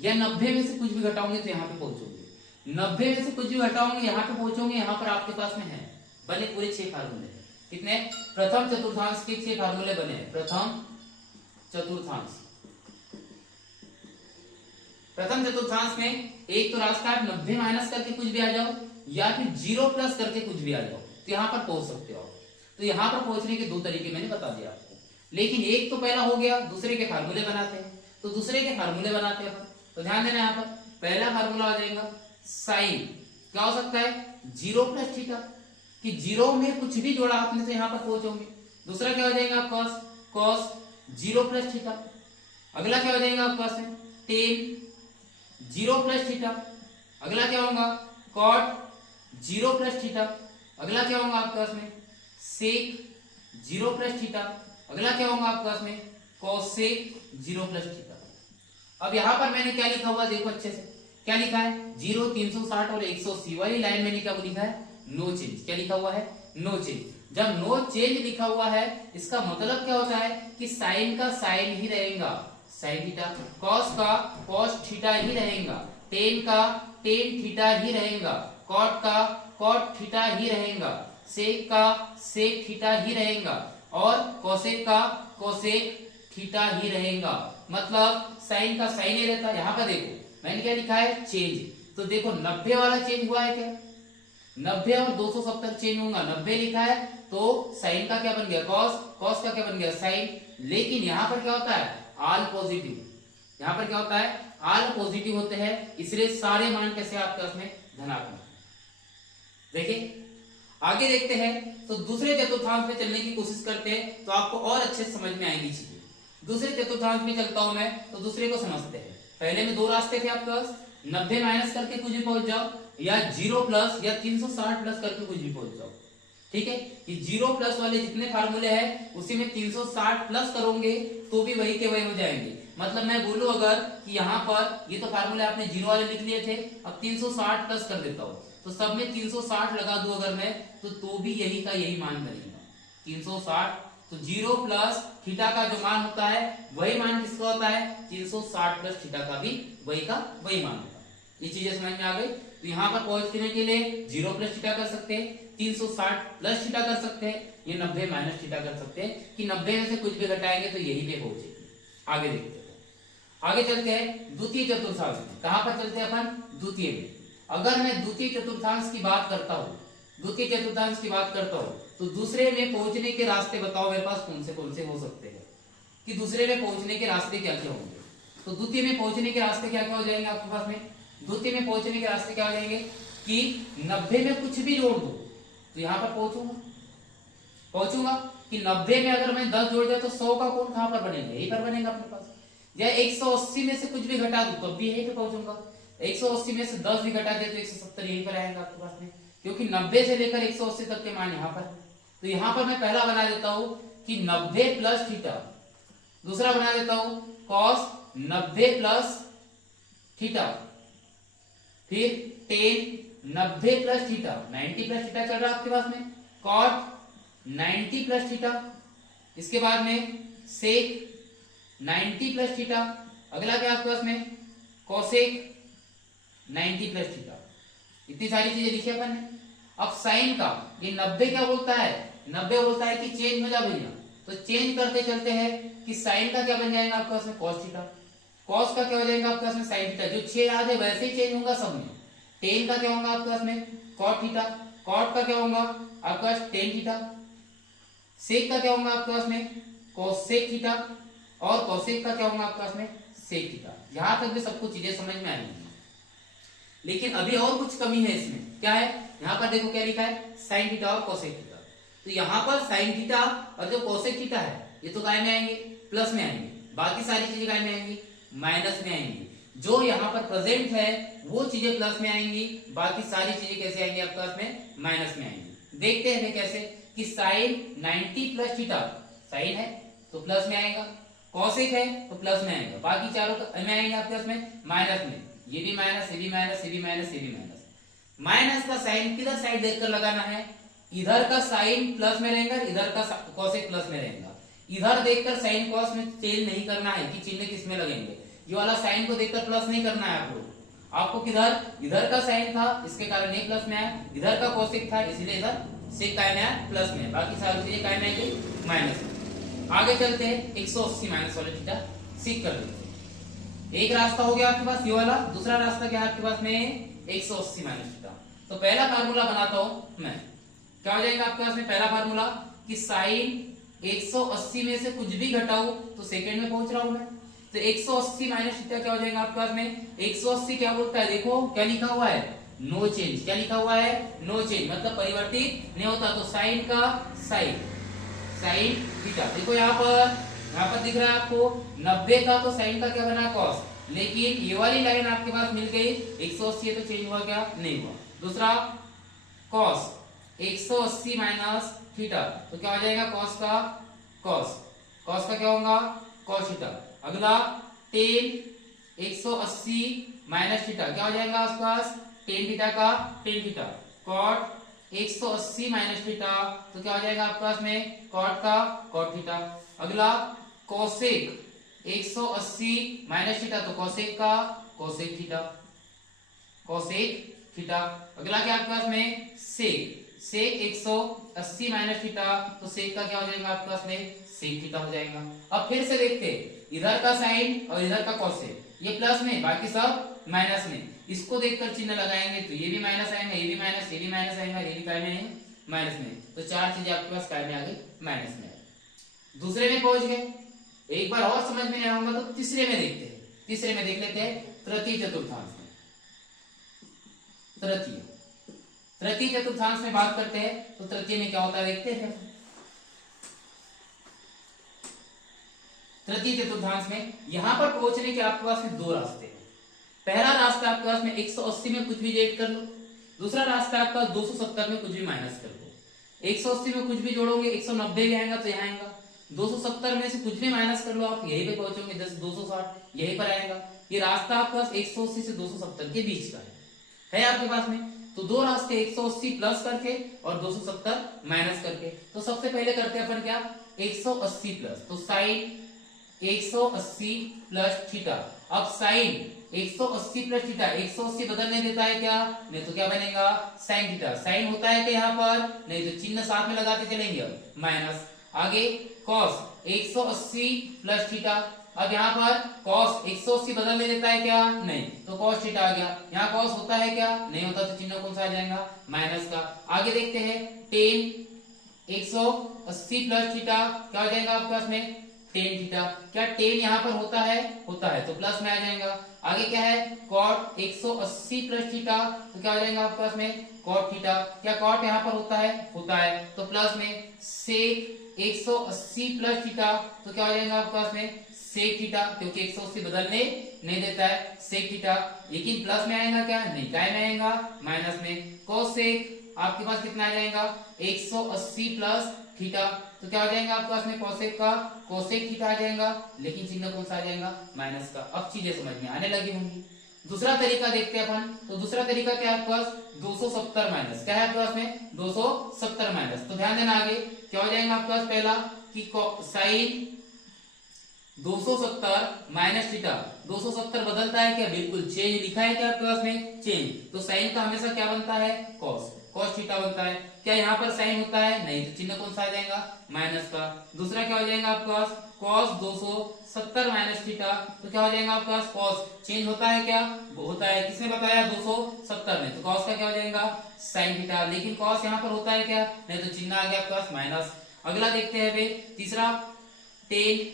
या 90 में से कुछ भी घटाओगे तो यहां पर पहुंचोगे, 90 में से कुछ भी हटाओगे यहाँ पे पहुंचोगे, यहाँ पर आपके पास में है बने पूरे 6 फार्मूले। कितने, प्रथम चतुर्थांश के 6 फार्मूले बने हैं। प्रथम चतुर्थांश में एक तो रास्ता है 90 माइनस करके कुछ भी आ जाओ, या फिर 0 प्लस करके कुछ भी आ जाओ, तो यहाँ पर पहुंच सकते हो। तो यहाँ पर पहुंचने के 2 तरीके मैंने बता दिया आपको, लेकिन एक तो पहला हो गया, दूसरे के फार्मूले बनाते हैं। तो दूसरे के फार्मूले बनाते हैं, तो ध्यान देना यहाँ पर पहला फार्मूला आ जाएगा साइन, क्या हो सकता है 0 प्लस थीटा, कि 0 में कुछ भी जोड़ा आपने तो यहां पर पहुंचोगे। दूसरा क्या हो जाएगा आपका कॉस 0 प्लस थीटा। अगला क्या हो जाएगा आपके पास में टेन 0 प्लस थीटा। अगला क्या होगा कॉट 0 प्लस थीटा। अगला क्या होगा आपके पास में सेक 0 प्लस थीटा। अगला क्या होगा आपके पास में कोसेक 0 प्लस थीटा। अब यहां पर मैंने क्या लिखा हुआ देखो अच्छे से, क्या लिखा है 0, 360 और 180 वाली लाइन मैंने क्या लिखा है नो चेंज। क्या लिखा हुआ है नो चेंज। जब नो चेंज लिखा हुआ है इसका मतलब क्या होता है कि साइन का साइन ही रहेगा, साइन थीटा, कॉस का कॉस थीटा ही रहेगा, टेन का टेन थीटा ही रहेगा, कॉट का कॉट थीटा ही रहेगा, सेक का सेक थीटा ही रहेगा और कोसेक का कोसेक थीटा ही रहेगा। मतलब साइन का साइन ही रहता है। यहां पर देखो मैंने क्या लिखा है चेंज, तो देखो 90 वाला चेंज हुआ है क्या, 90 और 270 चेंज होगा। 90 लिखा है तो साइन का क्या बन गया कॉस, कॉस का क्या बन गया साइन। लेकिन यहां पर क्या होता है ऑल पॉजिटिव, यहां पर क्या होता है ऑल पॉजिटिव होते हैं, इसलिए सारे मान कैसे आपके पास में धनात्मक। देखिए आगे देखते हैं, तो दूसरे चतुर्थांश में चलने की कोशिश करते हैं तो आपको और अच्छे से समझ में आएंगी चीजें। दूसरे चतुर्थांश में चलता हूं मैं, तो दूसरे को समझते हैं। पहले में 2 रास्ते थे आपके पास, 90 माइनस करके कुछ भी पहुंच जाओ, या 0 प्लस या 360 प्लस करके कुछ भी पहुंच जाओ। ठीक है, कि 0 प्लस वाले जितने फार्मूले हैं उसी में 360 प्लस करोगे तो भी वही के वही हो जाएंगे। मतलब मैं बोलूं अगर कि यहाँ पर ये तो फार्मूले आपने 0 वाले लिख लिए थे, अब 360 प्लस कर देता हूं तो सब में 360 लगा दूं अगर मैं, तो भी यही का यही मान बनेगा 360। तो 0 प्लस थीटा का जो मान होता है वही मान किसका होता है 360 प्लस थीटा का भी वही मान होता है। ये चीजें समझ में आ गई। तो यहाँ पर पहुंचने के लिए 0 प्लस थीटा कर सकते हैं, 360 प्लस थीटा कर सकते हैं, ये 90 माइनस थीटा कर सकते हैं कि 90 में से कुछ भी घटाएंगे तो यही पे पहुंचेगी। आगे देखते हैं, आगे चलते हैं द्वितीय चतुर्थांश में। कहां पर चलते हैं अपन? द्वितीय में। अगर मैं द्वितीय चतुर्थांश की बात करता हूं, द्वितीय चतुर्थांश की बात करता हूं तो दूसरे में पहुंचने के रास्ते बताओ मेरे पास कौन से हो सकते हैं, कि दूसरे में पहुंचने के रास्ते क्या क्या होंगे। तो द्वितीय में पहुंचने के रास्ते क्या क्या हो जाएंगे आपके पास में? द्वितीय में पहुंचने के रास्ते क्या हो जाएंगे कि 90 में कुछ भी जोड़ दो तो यहां पर पहुंचूंगा कि 90 में अगर मैं 10 जोड़ दिया तो 100 का कोण कहां पर बनेगा? यहीं पर बनेगा अपने पास। या 180 में से कुछ भी घटा दूं तब भी यहीं पे पहुंचूंगा। 180 में से 10 भी घटा दिया तो 170 यहीं पर आएगा आपके पास में, क्योंकि 90 से लेकर 180 तक के मान यहाँ पर। तो यहां पर मैं पहला बना देता हूं कि 90 प्लस थीटा, दूसरा बना देता हूं cos 90 प्लस थीटा, फिर tan 90 plus theta, 90 plus theta चल रहा है आपके पास में, cot 90 प्लस थीटा, इसके बाद में sec 90 प्लस थीटा, अगला क्या आपके पास में cosec 90 प्लस थीटा। इतनी सारी चीजें लिखी अपन ने। अब साइन का ये 90 क्या बोलता है? 90 बोलता है कि चेंज हो जा भैया, तो चेंज करते चलते हैं कि साइन का क्या बन जाएगा आपके पास में? cos theta. cos का क्या हो जाएगा आपके पास में? sin theta. जो 6 याद है वैसे ही चेंज होगा सब में। tan का क्या होगा आपके पास में? cot theta. cot का क्या होगा आपके पास? tan theta. sec का क्या होगा आपके पास में? cosec theta. और cosec का क्या होगा आपके पास में? sec theta. यहां तक भी सबको चीजें समझ में आएंगी, लेकिन अभी और कुछ कमी है इसमें। क्या है? यहाँ पर देखो क्या लिखा है, sin थीटा और cosec थीटा। तो यहाँ पर sin थीटा और जो cosec थीटा है ये तो काय में आएंगे? प्लस में आएंगे। बाकी सारी चीजें काय में आएंगी? माइनस में आएंगी। जो यहाँ पर प्रेजेंट है वो चीजें प्लस में आएंगी, बाकी सारी चीजें कैसे आएंगी आपके पास में? माइनस में आएंगी। देखते हैं कैसे कि sin 90 प्लस थीटा, साइन है तो प्लस में आएगा, cosec है तो प्लस में आएगा, बाकी चारों में आएंगे आपके पास में माइनस में। ये भी माइनस, ये भी माइनस, ये भी माइनस, ये भी माइनस। माइनस का साइन किधर साइड देखकर लगाना है? इधर का साइन प्लस में रहेगा, इधर का cosec प्लस में रहेगा। इधर देखकर साइन कॉस में चेंज नहीं करना है कि चिन्ह किस में लगेंगे। ये वाला साइन को देखकर प्लस नहीं करना है आप लोग। आपको किधर? इधर का साइन था इसके कारण ये प्लस में आया, इधर का cosec था इसलिए इधर sec काय में आया प्लस में, बाकी सारी चीजें काय में आएंगे? माइनस में। आगे चलते हैं 180 माइनस वाला थीटा सीख कर लेते हैं। एक रास्ता हो गया आपके पास ये वाला, दूसरा रास्ता क्या है आपके पास में? 180 माइनस थीटा। तो पहला फार्मूला बनाता हूं मैं। क्या हो जाएगा आपके पास में? पहला फार्मूला कि साइन 180 में से कुछ भी घटाओ तो सेकंड में पहुंच रहा हूं मैं। तो 180 माइनस थीटा क्या हो जाएगा आपके पास में? 180 क्या बोलता है? देखो क्या लिखा हुआ है? No change. क्या लिखा हुआ है? नो चेंज, मतलब परिवर्तित नहीं होता। तो साइन का साइन, साइन थीटा। देखो यहाँ पर दिख रहा है आपको 90 का, तो साइन का क्या बना? कॉस। लेकिन ये वाली लाइन आपके पास मिल गई 180 है तो चेंज हुआ क्या? नहीं हुआ। दूसरा कॉस 180 माइनस थीटा, तो क्या हो जाएगा? कॉस का कॉस, कॉस का क्या होगा? Cos theta. अगला टेन 180 माइनस थीटा, क्या हो जाएगा आपके पास? टेन थीटा का tan theta. Cot 180 minus theta, तो क्या हो जाएगा आपके पास में? कॉट का कॉट थीटा। अगला कोसेक 180 माइनस थीटा, तो कोसेक का कोसेक थीटा, कोसेक थीटा। अगला क्या आपके पास में? सेक, सेक 180 माइनस थीटा, तो सेक का क्या हो जाएगा आपके पास में? सेक थीटा हो जाएगा। अब फिर से देखते हैं, इधर का साइन और इधर का कोसेक, ये प्लस में, बाकी सब माइनस में। इसको देखकर चिन्ह लगाएंगे तो ये भी माइनस आएगा, ये भी माइनस, ये भी माइनस आएगा, ये भी काय में है? माइनस में। तो चार चीजें आपके पास काय में आ गई? माइनस में। दूसरे में पहुंच गए। एक बार और समझ में नहीं आऊंगा तो तीसरे में देखते हैं। तीसरे में देख लेते हैं तृतीय चतुर्थांश में। तृतीय चतुर्थांश में बात करते हैं तो तृतीय में क्या होता है देखते हैं। तृतीय चतुर्थांश में यहां पर पहुंचने के आपके पास में दो रास्ते हैं। पहला रास्ता आपके पास में 180 में कुछ भी ऐड कर लो, दूसरा रास्ता आपका 270 में कुछ भी माइनस कर लो। 180 में कुछ भी जोड़ोगे 190 भी आएगा तो यहाँ आएगा, 270 में से कुछ भी माइनस कर लो आप यहीं पे पहुंचोगे, 260 यहीं पर आएगा। ये रास्ता आपके पास 180 से 270 के बीच का है आपके पास में। तो दो रास्ते 180 प्लस करके और 270 माइनस करके। तो सबसे पहले करते हैं अपन क्या? 180 प्लस, तो साइन 180 प्लस थीटा। अब साइन 180 प्लस थीटा, 180 बदलने देता है क्या? नहीं, तो क्या बनेगा? Sine theta. साइन होता है क्या यहाँ पर? नहीं, तो चिन्ह साथ में लगाते चलेंगे। अब माइनस, आगे कॉस 180 प्लस थीटा। अब यहाँ पर कॉस 180 बदलने देता है क्या? नहीं, तो कॉस थीटा आ गया। यहाँ कॉस होता है क्या? नहीं होता, तो चिन्ह कौन सा आ जाएगा? माइनस का। आगे देखते हैं टेन 180 प्लस थीटा, क्या हो जाएगा आपके पास में? Tan theta. क्या टेन यहाँ पर होता है? होता है, तो प्लस में आ जाएगा। आगे क्या है? कॉट 180 प्लस थीटा, तो क्या हो जाएगा आपके पास में? Cot theta. क्या कॉट यहाँ पर होता है? होता है, तो प्लस में। सेक 180 प्लस थीटा, तो क्या हो जाएगा आपके पास में? सेक थीटा, क्योंकि 180 बदलने नहीं देता है, सेक थीटा। लेकिन प्लस में आएगा क्या? नहीं, काय में आएगा? माइनस में। कोसेक आपके पास कितना आ जाएगा? 180 प्लस थीटा, तो क्या हो जाएगा आपके पास में? कोसेक का कोसेक थीटा आ जाएगा, लेकिन चिन्ह कौन सा आ जाएगा? माइनस का। अब चीजें समझ में आने लगी होंगी। दूसरा तरीका देखते हैं अपन। तो दूसरा तरीका क्या है आपके पास? 270 माइनस, क्या है आपके पास में? 270 माइनस। तो ध्यान देना, आगे क्या हो जाएगा आपके पास? पहला कि साइन 270 माइनस थीटा, 270 बदलता है क्या? बिल्कुल, चेंज लिखा है क्या आपके पास में? चेंज। तो साइन का हमेशा क्या बनता है? कॉस, कॉस थीटा बनता है। क्या यहाँ पर साइन होता है? नहीं, तो चिन्ह कौन सा आ जाएगा? माइनस का। दूसरा क्या हो जाएगा आपके पास? कॉस 270 माइनस थीटा, तो क्या हो जाएगा आपके पास? कॉस चेंज होता है क्या? होता है। किसने बताया? 270 में। तो कॉस का क्या हो जाएगा? Sine theta. लेकिन कॉस यहाँ पर होता है क्या? नहीं, तो चिन्ह आ गया आपके पास माइनस। अगला देखते हैं भाई, तीसरा टेन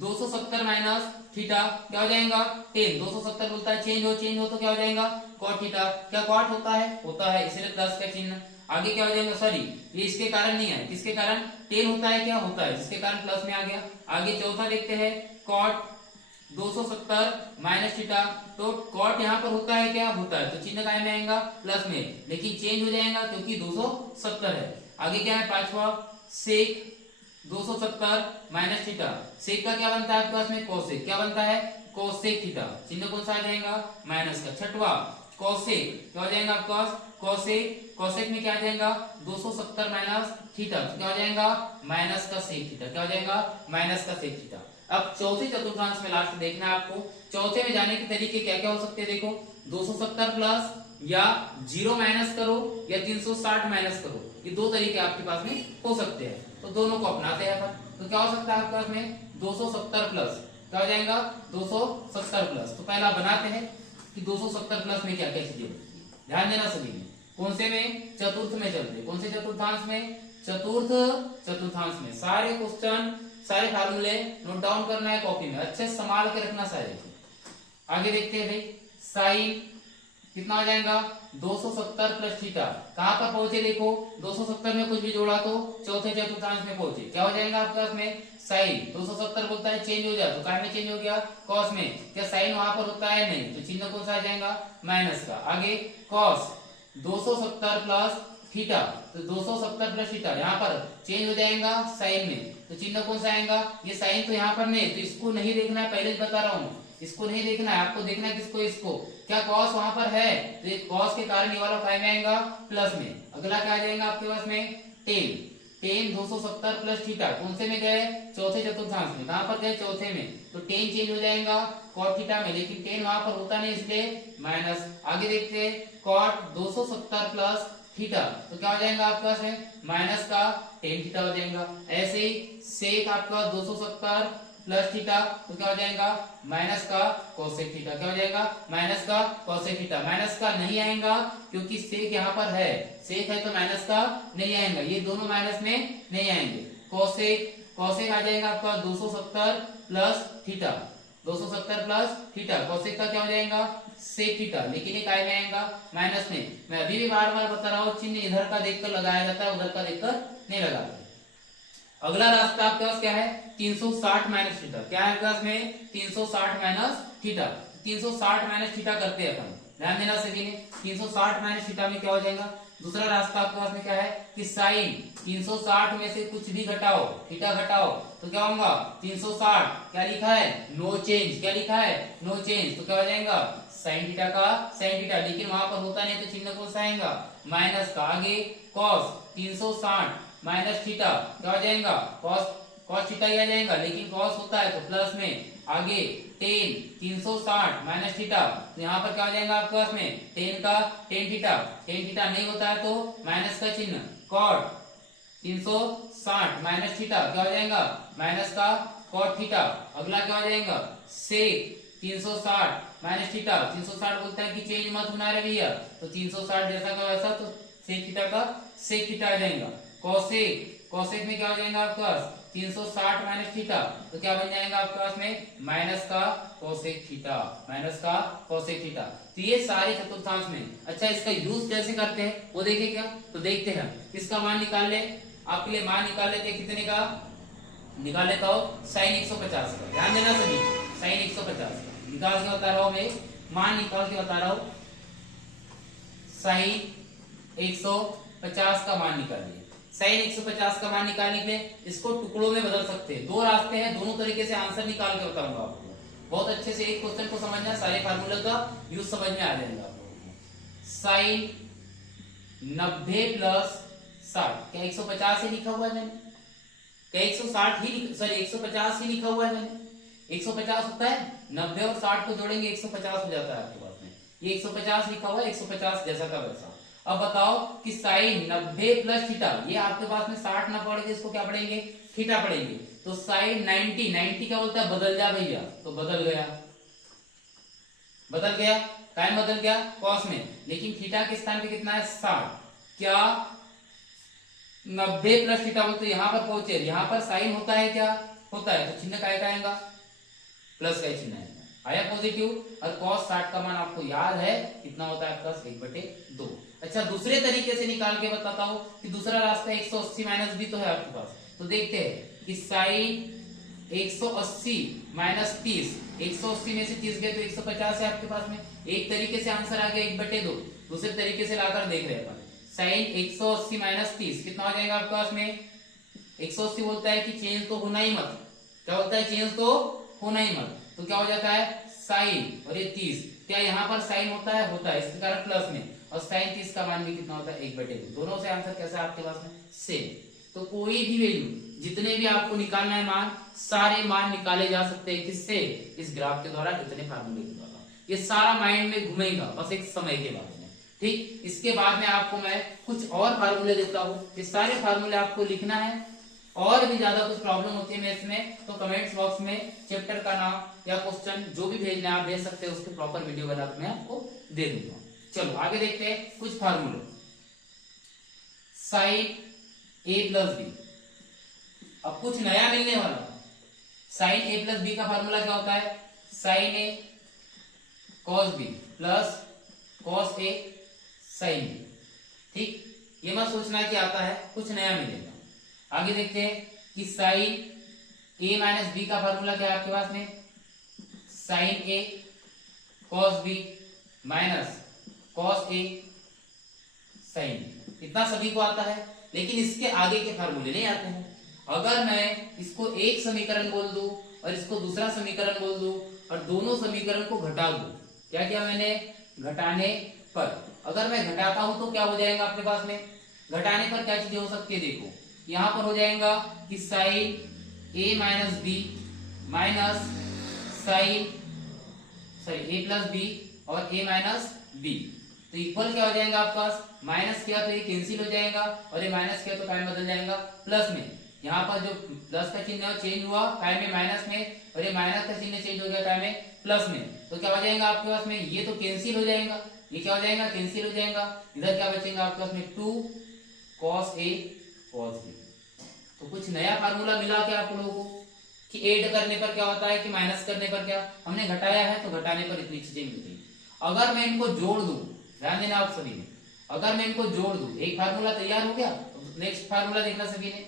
270 माइनस थीटा, क्या हो जाएगा? टेन 270 बोलता है चेंज हो तो क्या हो जाएगा? Cot theta. क्या कॉट होता है? होता है, इसलिए प्लस का चिन्ह। आगे क्या हो जाएगा? सॉरी, ये इसके कारण नहीं है, किसके कारण? टेन होता है क्या? होता है, जिसके कारण प्लस में आ गया। आगे चौथा देखते हैं, कॉट 270 माइनस थीटा, तो कॉट यहाँ पर होता है क्या? होता है, तो चिन्ह काय में आएगा? प्लस में, लेकिन चेंज हो जाएगा क्योंकि 270 है। आगे क्या है? पांचवा सेक 270 माइनस थीटा, सेक का क्या बनता है आपके पास में? कोसेक। क्या बनता है? Cosec theta. चिन्ह कौन सा आ जाएगा? माइनस का। छठवा कोसेक, क्या हो जाएगा आपके पास? कोसेक, कोसेक में क्या आ जाएगा? 270 माइनस थीटा, तो क्या हो जाएगा? माइनस का सेक थीटा। क्या हो जाएगा? माइनस का सेक थीटा। अब चौथे चतुर्थांश में लास्ट देखना है आपको। चौथे में जाने के तरीके क्या क्या हो सकते हैं? देखो, 270 प्लस या 0 माइनस करो या 360 माइनस करो, ये दो तरीके आपके पास में हो सकते हैं। तो दोनों को अपनाते हैं अपन। तो क्या हो सकता है आपके पास में? 270 प्लस, क्या हो जाएगा? 270 प्लस। तो पहला बनाते हैं कि 270 प्लस में क्या क्या चीजें होती है। ध्यान देना सभी में। कौन से में? चतुर्थ में चलते। कौन से चतुर्थांश में? चतुर्थ चतुर्थांश में। सारे क्वेश्चन, सारे फार्मूले नोट डाउन करना है कॉपी में, अच्छे संभाल के रखना सारे। आगे देखते हैं भाई, साइन कितना हो जाएगा? 270 प्लस थीटा। कहां पर पहुंचे? देखो, 270 में कुछ भी जोड़ा तो चौथे चतुर्थांश में पहुंचे। क्या हो जाएगा आपके पास में? साइन 270 बोलता है चेंज हो जाए, तो काय में चेंज हो गया? कॉस में। क्या साइन वहां पर होता है? नहीं, तो चिन्ह कौन सा आ जाएगा? माइनस का। आगे कॉस 270 प्लस थीटा, तो 270 प्लस थीटा यहाँ पर चेंज हो जाएगा साइन में, तो चिन्ह कौन सा आएगा? ये साइन तो यहाँ पर नहीं, तो इसको नहीं देखना है, पहले बता रहा हूँ, इसको नहीं देखना है, आपको देखना है किसको? इसको। क्या कॉस वहां पर है? तो ये कॉस के कारण ये वाला काय में आएगा? प्लस में। अगला क्या आ जाएगा आपके पास में? टेन, टेन 270 प्लस थीटा, कौन से में गए? चौथे चतुर्थांश में। कहां पर गए? चौथे में, तो टेन चेंज हो जाएगा कॉट थीटा में, लेकिन टेन वहां पर होता नहीं, इसलिए माइनस। आगे देखते हैं, कॉट 270 प्लस थीटा, तो क्या हो जाएगा आपके पास में? माइनस का टेन थीटा हो जाएगा। ऐसे ही सेक आपका 270 प्लस थीटा, तो क्या हो जाएगा? माइनस का कोसेक थीटा। क्या हो जाएगा? माइनस का कोसेक थीटा। माइनस का नहीं आएगा क्योंकि सेक यहाँ पर है, सेक है तो माइनस का नहीं आएगा, ये दोनों माइनस में नहीं आएंगे। कोसेक, कोसेक आ जाएगा आपका 270 plus theta, 270 plus theta. Cosec का क्या हो जाएगा? सेक थीटा, लेकिन ये काय में आएगा? माइनस में। मैं अभी भी बार बार बता रहा हूँ, चिन्ह इधर का देखकर लगाया जाता है, उधर का देखकर नहीं लगाते। अगला रास्ता आपके पास क्या है? 360 माइनस थीटा। क्या है आपके पास में? 360 माइनस थीटा। 360 माइनस थीटा करते हैं अपन, ध्यान देना सभी ने। 360 माइनस थीटा में क्या हो जाएगा? दूसरा रास्ता आपके पास में क्या है कि साइन 360 में से कुछ भी घटाओ, थीटा घटाओ, तो क्या होगा? 360 क्या लिखा है? No change. क्या लिखा है? No change. तो क्या हो जाएगा? साइन थीटा का साइन थीटा, लेकिन वहां पर होता नहीं, तो चिन्ह कौन सा आएगा? माइनस का। आगे कॉस 360 माइनस थीटा, क्या हो जाएगा? कॉस कॉस थीटा ही आ जाएगा, लेकिन कॉस होता है तो प्लस में आगे टेन 360 माइनस थीटा, तो यहाँ पर क्या हो जाएगा आपके पास में टेन का टेन थीटा नहीं होता है तो माइनस का चिन्ह कॉट 360 माइनस थीटा क्या हो जाएगा माइनस का कॉट थीटा। अगला क्या हो जाएगा सेक 360 माइनस थीटा, 360 बोलता है कि चेंज मत होना रे भैया, तो 360 जैसा का वैसा, तो सेक थीटा का सेक थीटा आ जाएगा। कॉसेक में क्या हो जाएगा आपके पास 360 माइनस थीटा, तो क्या बन जाएगा आपके पास में माइनस का कोसेक थीटा, माइनस का कोसेक थीटा। तो ये सारे चतुर्थांश में। अच्छा इसका यूज कैसे करते हैं वो देखें क्या, तो देखते हैं। इसका मान निकाल ले, आपके लिए मान निकाल लेते कितने का निकाल लेता हो साइन 150 का, ध्यान देना सभी, साइन 150 का निकाल के बता रहा हूं मैं, मान निकाल के बता रहा हूं, साइन 150 का मान निकालिए। साइन 150 का मान निकालने के लिए इसको टुकड़ों में बदल सकते हैं, दो रास्ते हैं, दोनों तरीके से आंसर निकाल के बताऊंगा आपको। बहुत अच्छे से एक क्वेश्चन को समझना, सारे फार्मूले का यूज समझ में आ जाएगा आपको। साइन 90 प्लस 60, क्या 150 ही लिखा हुआ है मैंने, क्या 160 ही सॉरी 150 ही लिखा हुआ है मैंने, 150 होता है 90 और 60 को जोड़ेंगे 150 हो जाता है आपके पास में, ये 150 लिखा हुआ है, 150 जैसा का वैसा। अब बताओ कि साइन 90 प्लस थीटा, ये आपके पास में 60 ना पढ़ के इसको क्या पढ़ेंगे थीटा पढ़ेंगे, तो साइन 90 क्या बोलता है बदल जा भैया, तो बदल गया टाइम बदल गया कॉस में, लेकिन थीटा के स्थान पे कितना है 60, क्या 90 प्लस थीटा बोलते यहाँ पर पहुंचे, यहाँ पर साइन होता है क्या होता है, तो चिन्ह काय का आएगा प्लस का चिन्ह आएगा, आया पॉजिटिव। और cos 60 का मान आपको याद है कितना होता है प्लस 1/2। अच्छा दूसरे तरीके से निकाल के बताता हूं कि दूसरा रास्ता 180 माइनस भी तो है आपके पास, तो देखते हैं कि साइन 180 माइनस 30, 180 में से 30 गए तो 150 है आपके पास में, एक तरीके से आंसर आ गया 1/2, दूसरे तरीके से लाकर देख रहे हैं। साइन 180 माइनस 30 कितना हो जाएगा आपके पास में, 180 बोलता है कि चेंज तो होना ही मत, क्या बोलता है चेंज तो होना ही मत, तो क्या हो जाता है साइन, और ये 30 क्या यहाँ पर साइन होता है इसके कारण प्लस में, और साइन 30 का मान भी कितना होता है 1/2, दोनों से आंसर कैसा है आपके पास में सेम। तो कोई भी वैल्यू जितने भी आपको निकालना है मान, सारे मान निकाले जा सकते हैं किससे, इस ग्राफ के द्वारा, इतने फार्मूले के द्वारा, ये सारा माइंड में घूमेगा बस एक समय के बाद में, ठीक। इसके बाद में आपको मैं कुछ और फार्मूले देता हूँ, ये सारे फार्मूले आपको लिखना है, और भी ज्यादा कुछ प्रॉब्लम होती है मैथ्स में तो कमेंट्स बॉक्स में चैप्टर का नाम या क्वेश्चन जो भी भेजना है आप भेज सकते हैं, उसके प्रॉपर वीडियो बना के मैं आपको दे दूंगा। चलो आगे देखते हैं कुछ फार्मूले। साइन a प्लस बी, अब कुछ नया मिलने वाला, साइन a प्लस बी का फार्मूला क्या होता है, sine a cos b plus cos a sine b, ठीक। ये मत सोचना कि आता है, कुछ नया मिलेगा। आगे देखते हैं कि साइन a माइनस बी का फार्मूला क्या है आपके पास में, sine a cos b minus cos a sine b, इतना सभी को आता है, लेकिन इसके आगे के फार्मूले नहीं आते हैं। अगर मैं इसको एक समीकरण बोल दूं और इसको दूसरा समीकरण बोल दूं और दोनों समीकरण को घटा दूं, क्या किया मैंने घटाने पर, अगर मैं घटाता हूं तो क्या हो जाएगा आपके पास में, घटाने पर क्या चीजें हो सकती है देखो, यहां पर हो जाएगा कि sine a minus B minus sine a plus B और a माइनस बी, तो इक्वल क्या हो जाएगा आपके पास, माइनस किया तो ये कैंसिल हो जाएगा और ये माइनस किया तो टाइम बदल जाएगा प्लस में, यहाँ पर जो प्लस का चिन्ह चेंज हुआ टाइम में माइनस में, और ये माइनस का चिन्ह चेंज हो गया टाइम में प्लस में, तो क्या हो जाएगा आपके पास में, ये तो कैंसिल हो जाएगा, ये क्या हो जाएगा कैंसिल हो जाएगा, इधर क्या बचेगा आपके पास में 2 cos a cos b। तो कुछ नया फार्मूला मिला क्या आप लोगों को कि ऐड करने पर क्या होता है कि माइनस करने पर क्या, हमने घटाया है तो घटाने पर इतनी चीजें मिलती। अगर मैं इनको जोड़ दूं, ध्यान देना आप सभी ने, अगर मैं इनको जोड़ दूं, एक फार्मूला तैयार हो गया, तो नेक्स्ट फार्मूला देखना सभी ने,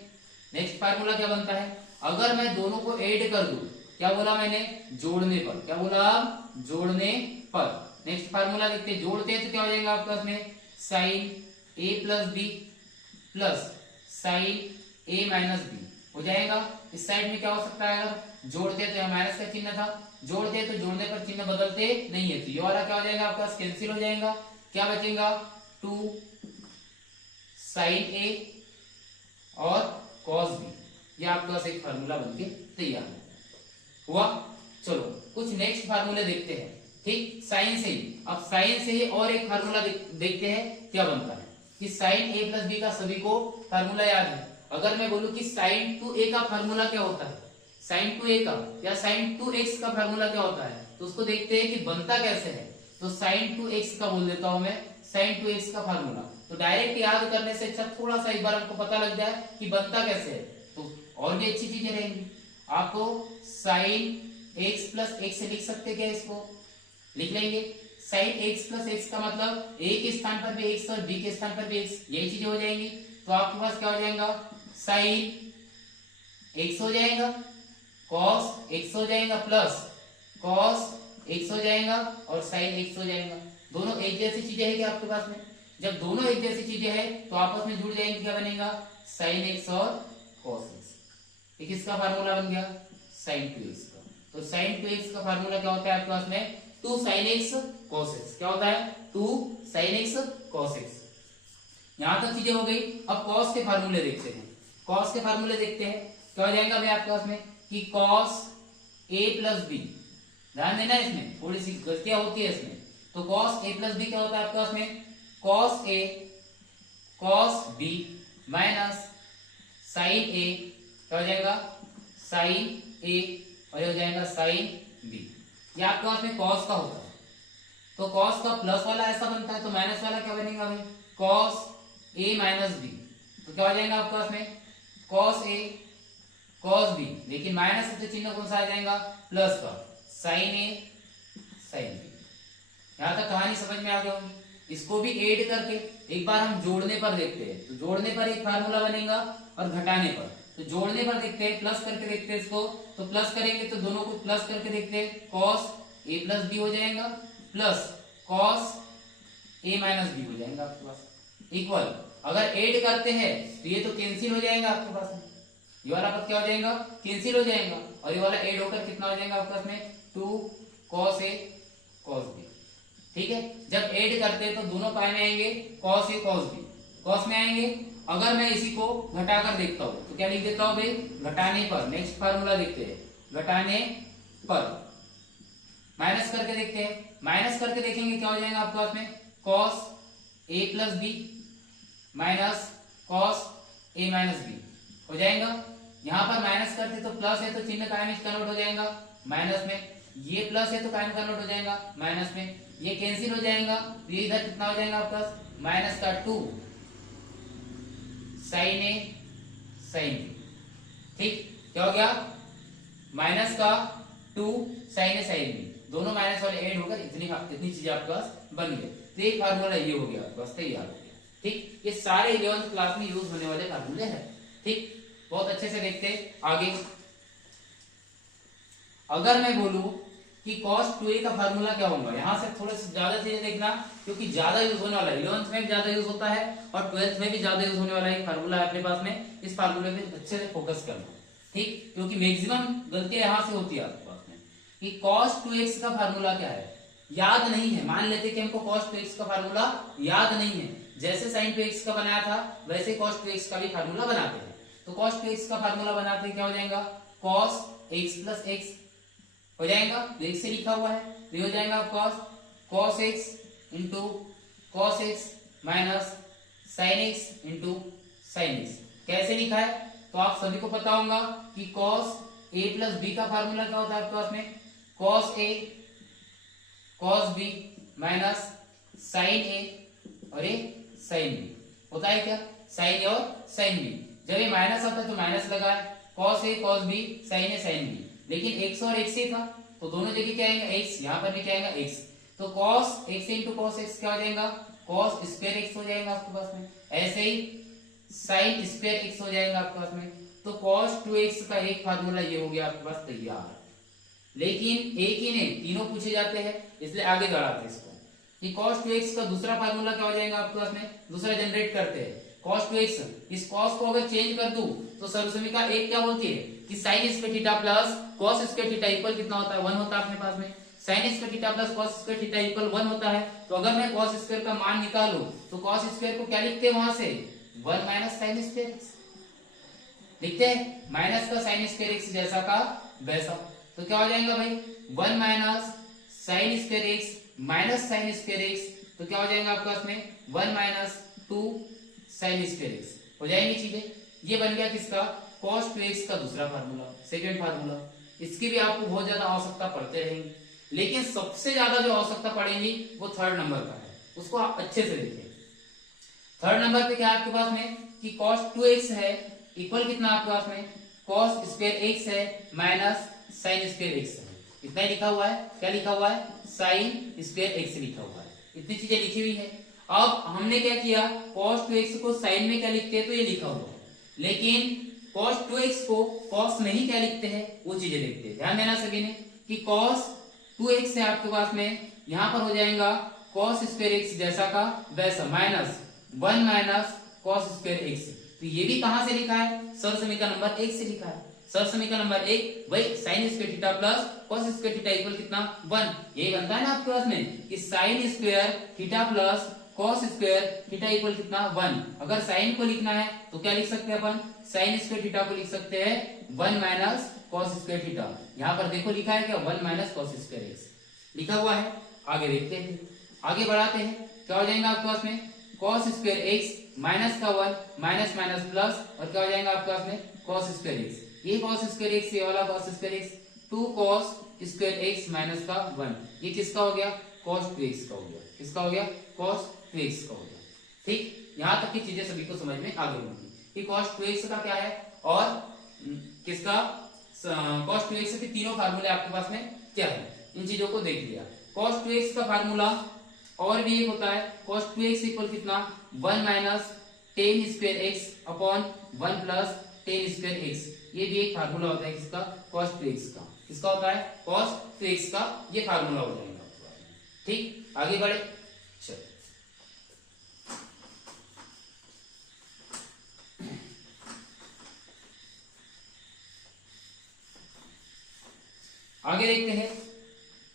नेक्स्ट फार्मूला क्या बनता है, अगर मैं दोनों को ऐड कर दूं, क्या बोला मैंने जोड़ने पर, क्या बोला जोड़ने पर, नेक्स्ट फार्मूला देखते हैं, जोड़ते हैं तो क्या हो जाएगा आपके पास में sine a plus B plus sine a minus B हो जाएगा। इस साइड में क्या हो सकता है, अगर जोड़ते तो माइनस का चिन्ह था, जोड़ते तो जोड़ने पर चिन्ह बदलते नहीं है, तो ये वाला क्या हो जाएगा आपका कैंसिल हो जाएगा, क्या बचेगा 2 साइन a और cos b, ये आपके पास एक फार्मूला बनके तैयार हुआ। चलो कुछ नेक्स्ट फार्मूले देखते हैं। ठीक, साइन से ही, अब साइन से ही और एक फार्मूला देखते हैं क्या बनता है कि साइन ए प्लस बी का सभी को फार्मूला याद है। अगर मैं बोलूं कि साइन 2a का फार्मूला क्या होता है, साइन 2a का या साइन 2x का फार्मूला क्या होता है, तो उसको देखते हैं कि बनता कैसे है। तो साइन 2x का बोल देता हूं मैं, साइन 2x का फार्मूला। तो डायरेक्ट याद करने से अच्छा थोड़ा सा एक बार आपको पता लग जाए कि बनता कैसे है, तो और भी अच्छी चीजें रहेंगी। आपको साइन x प्लस x से लिख सकते क्या, इसको लिख लेंगे। साइन x प्लस x का मतलब a के स्थान पर भी x और b के स्थान पर भी x, यही चीजें हो जाएंगी। तो आपके पास क्या हो जाएगा, साइन x हो जाएगा, कॉस x हो जाएगा, प्लस कॉस x हो जाएगा और साइन x हो जाएगा। दोनों एक जैसी चीजें है क्या आपके पास में? जब दोनों एक जैसी चीजें है तो आपस में जुड़ जाएंगे, क्या बनेगा, साइन x और कॉस x। ये किसका फार्मूला बन गया, साइन 2x का। तो साइन 2x का फार्मूला क्या होता है आपके पास में, 2 sin x cos x। क्या होता है, 2 sin x cos x। यहां तक चीजें हो गई। अब cos के फार्मूले देखते हैं। cos के फार्मूले देखते हैं क्या हो जाएगा भाई आपके पास में कि cos a प्लस बी, ध्यान देना इसमें थोड़ी सी गलतियां होती है इसमें। तो cos a प्लस बी क्या होता है आपके पास में, cos a cos b minus sine a, क्या हो जाएगा, साइन a और ये हो जाएगा साइन b। ये आपके पास में cos का होता है। तो cos का प्लस वाला ऐसा बनता है, तो माइनस वाला क्या बनेगा भाई, cos a माइनस b। तो क्या हो जाएगा आपके पास में, cos a cos b, लेकिन माइनस से तो चिन्ह कौन सा आ जाएगा, प्लस का, sin a sin b। यहां तक कहानी समझ में आ गई होगी। इसको भी ऐड करके एक बार हम जोड़ने पर देखते हैं। तो जोड़ने पर एक फार्मूला बनेगा और घटाने पर, तो जोड़ने पर देखते हैं, प्लस करके देखते हैं इसको। तो प्लस करेंगे तो दोनों को प्लस करके देखते हैं, cos a प्लस b हो जाएगा plus cos a minus b हो जाएगा आपके पास, इक्वल। अगर ऐड करते हैं तो ये तो कैंसिल हो जाएगा आपके पास में, ये वाला पद क्या हो जाएगा, कैंसिल हो जाएगा, और ये वाला ऐड होकर कितना हो जाएगा आपके पास में, 2 cos a cos b। ठीक है, जब ऐड करते हैं तो दोनों पाए में आएंगे, cos a cos b, cos में आएंगे। अगर मैं इसी को घटाकर देखता हूं तो क्या लिख देता हूं भाई, घटाने पर। नेक्स्ट फार्मूला देखते हैं, घटाने पर माइनस करके देखते हैं। माइनस करके देखेंगे क्या हो जाएगा आपके पास में, cos a plus b minus cos a minus b हो जाएगा। यहां पर माइनस करते तो प्लस है तो चिन्ह काय में कन्वर्ट हो जाएगा माइनस में, ये प्लस है तो काय में कन्वर्ट हो जाएगा माइनस में, ये कैंसिल हो जाएगा। तो ये इधर कितना हो जाएगा आपके पास, माइनस का 2 साइन ए साइन बी। ठीक, क्या हो गया, माइनस का 2 साइन ए साइन बी, दोनों माइनस वाले ऐड होकर इतनी चीजें आपके पास बन गई। तो ये फार्मूला ये हो गया आपके पास, तैयार हो गया। ठीक, ये सारे 11th क्लास में यूज होने वाले फार्मूले हैं। ठीक, बहुत अच्छे से देखते हैं आगे। अगर मैं बोलूं कि cos 2a का फार्मूला क्या होगा, यहां से थोड़े से ज्यादा चीजें देखना क्योंकि ज्यादा यूज होने वाला है। 11th में भी ज्यादा यूज होता है और 12th में भी ज्यादा यूज होने वाला एक फार्मूला है अपने पास में। इस फार्मूले पे अच्छे से फोकस करना, ठीक, क्योंकि मैक्सिमम गलतियां यहां से होती है आपके पास में कि cos 2x का फार्मूला क्या है, याद नहीं है। मान लेते कि हमको cos 2x का फार्मूला याद नहीं है, जैसे sin 2x का बनाया था वैसे cos 2x का भी फार्मूला बनाते हैं। तो cos 2x का फार्मूला बनाते क्या हो जाएगा, cos x प्लस x हो जाएगा, तो x से लिखा हुआ है तो हो जाएगा cos x into cos x minus sin x into sin x। कैसे लिखा है तो आप सभी को पता होगा कि cos a प्लस b का फार्मूला क्या होता है आपके पास में, cos a cos b minus sin a और ये sin b होता है क्या, sin a और sin b। जब ये माइनस आता है तो माइनस लगाए, cos a cos b sin a sin b, लेकिन x और x ही था तो दोनों जगह क्या आएगा x, यहाँ पर भी क्या आएगा x। तो cos x into cos x क्या हो जाएगा, cos स्क्वायर x हो जाएगा आपके पास में। ऐसे ही sin स्क्वायर x हो जाएगा आपके पास में। तो cos 2x का एक फार्मूला ये हो गया आपके पास तैयार। लेकिन एक ही नहीं तीनों पूछे जाते हैं इसलिए आगे बढ़ाते हैं इसको कि cos 2x का दूसरा फार्मूला क्या हो जाएगा आपके पास में, दूसरा जनरेट करते हैं cos 2x। इस cos को अगर चेंज कर दूं तो सर्वसमीका एक क्या बोलती है कि sin square theta plus cos square theta equal कितना होता है, 1 होता है अपने पास में। sin square theta plus cos square theta equal 1 होता है। तो अगर मैं cos स्क्वायर का मान निकालूं तो cos स्क्वायर को क्या लिखते हैं वहां से, 1 माइनस sin स्क्वायर। लिखते हैं माइनस का साइन स्क्वायर एक्स जैसा का वैसा, तो क्या हो जाएगा भाई 1 minus sine square x minus sine square x, तो क्या हो जाएगा आपके पास में 1 माइनस 2 साइन स्क्वायर एक्स हो जाएंगी चीजें। ये बन गया किसका cos 2x का दूसरा फार्मूला, सेकंड फार्मूला। इसकी भी आपको बहुत ज्यादा आवश्यकता पड़ते रहेंगी, लेकिन सबसे ज्यादा जो आवश्यकता पड़ेगी वो थर्ड नंबर का है, उसको आप अच्छे से देखें। थर्ड नंबर पे क्या है आपके पास में कि cos 2x है इक्वल कितना आपके पास में cos स्क्वायर x है माइनस साइन स्क्वायर x है। इतना ही लिखा हुआ है, क्या लिखा हुआ है साइन स्क्वायर x लिखा हुआ है, इतनी चीजें लिखी हुई है। अब हमने क्या किया cos 2x को साइन में क्या लिखते हैं तो ये लिखा हुआ है, लेकिन cos 2x को cos में ही क्या लिखते हैं वो चीजें लिखते हैं। ध्यान देना सभी ने कि cos 2x है आपके पास में यहां पर हो जाएगा cos स्क्वायर x जैसा का वैसा minus 1 minus cos square x। तो ये भी कहां से लिखा है सर समीकरण नंबर 1 से लिखा है। सर समीकरण नंबर 1 वही sine square theta plus cos square theta equal कितना 1, यही बनता है ना आपके पास में कि sine square theta plus cos square theta equal कितना 1। अगर साइन को लिखना है तो क्या लिख सकते हैं अपन साइन स्क्वायर थीटा को लिख सकते हैं 1 माइनस cos स्क्वायर थीटा। यहाँ पर देखो लिखा है क्या 1 माइनस cos स्क्वायर x लिखा हुआ है। आगे देखते हैं, आगे बढ़ाते हैं, क्या हो जाएगा आपके पास में cos स्क्वायर x माइनस का 1 माइनस माइनस प्लस और क्या हो जाएगा आपके पास में cos स्क्वायर x। ये cos स्क्वायर x ये वाला cos square x 2 cos square x minus का 1, ये किसका हो गया cos 2x का हो गया, किसका हो गया cos 2x का हो गया। ठीक, यहां तक की चीजें सभी को समझ में आ गई होंगी कि cos 2x का क्या है और किसका cos 2x के तीनों फार्मूले आपके पास में क्या है, इन चीजों को देख लिया। cos 2x का फार्मूला और भी एक होता है cos 2x इक्वल कितना 1 minus ten square x upon 1 plus ten square x, ये भी एक फार्मूला होता है किसका cos 2x का, किसका होता है cos 2x का, ये फार्मूला हो जाएगा। ठीक, आगे बढ़े, चलो आगे देखते हैं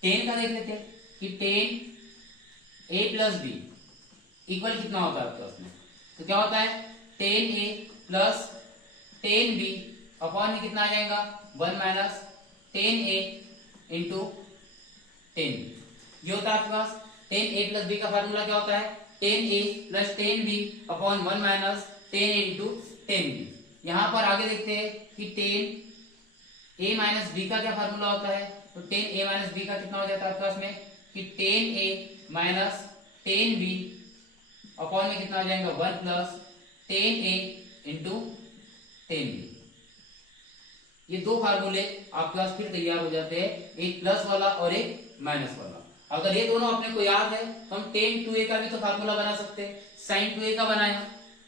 टेन का देख लेते हैं कि tan a plus B equal कितना होता है आपके पास में, तो क्या होता है tan A plus tan B upon में कितना आ जाएगा 1 minus tan A into tan B. ये होता है आपके पास टेन ए प्लस बी का फार्मूला क्या होता है tan A plus tan B upon 1 minus tan A into tan B. यहां पर आगे देखते हैं कि टेन a माइनस बी का क्या फार्मूला होता है, तो टेन ए माइनस बी का कितना हो जाता है आपके पास में कि टेन ए माइनस टेन बी अपॉन में कितना हो जाएगा 1 plus ten A into tan B. ये दो फार्मूले आपके पास फिर तैयार हो जाते हैं, एक प्लस वाला और एक माइनस वाला। अगर ये दोनों अपने को याद है तो हम टेन 2a का भी तो फार्मूला बना सकते हैं, साइन 2a का बनाया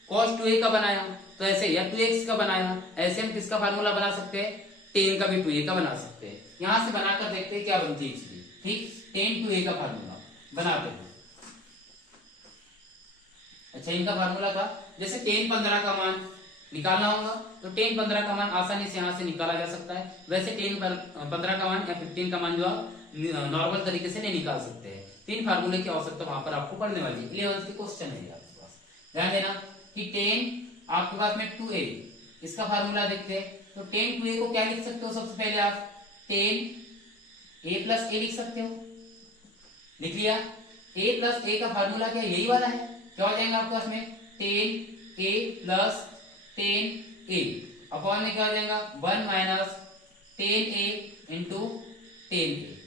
cos 2a का बनाया तो ऐसे या 2x का बनाया, ऐसे हम किसका फार्मूला बना सकते हैं टेन का भी 2a का बना सकते हैं। यहां से बनाकर देखते हैं क्या बनती है चीज। ठीक, टेन 2a का फार्मूला बनाते हैं। अच्छा, इनका फार्मूला था जैसे टेन 15 का मान निकालना होगा तो टेन 15 का मान आसानी से यहां से निकाला जा सकता है, वैसे टेन 15 का मान या 15 का मान जो आप नॉर्मल तरीके से नहीं निकाल सकते हैं। तीन फार्मूले की आवश्यकता वहां पर आपको पढ़ने वाली है, 11th के क्वेश्चन है आपके पास। ध्यान देना कि टेन आपके पास में 2a, इसका फार्मूला देखते हैं तो टेन 2a को क्या लिख सकते हो सबसे पहले आप टेन a प्लस ए लिख सकते हो, लिख लिया। a प्लस ए का फार्मूला क्या यही वाला है, क्या हो जाएगा आपके पास में ten a plus ten A upon में क्या हो जाएगा 1 minus tan A into ten ए।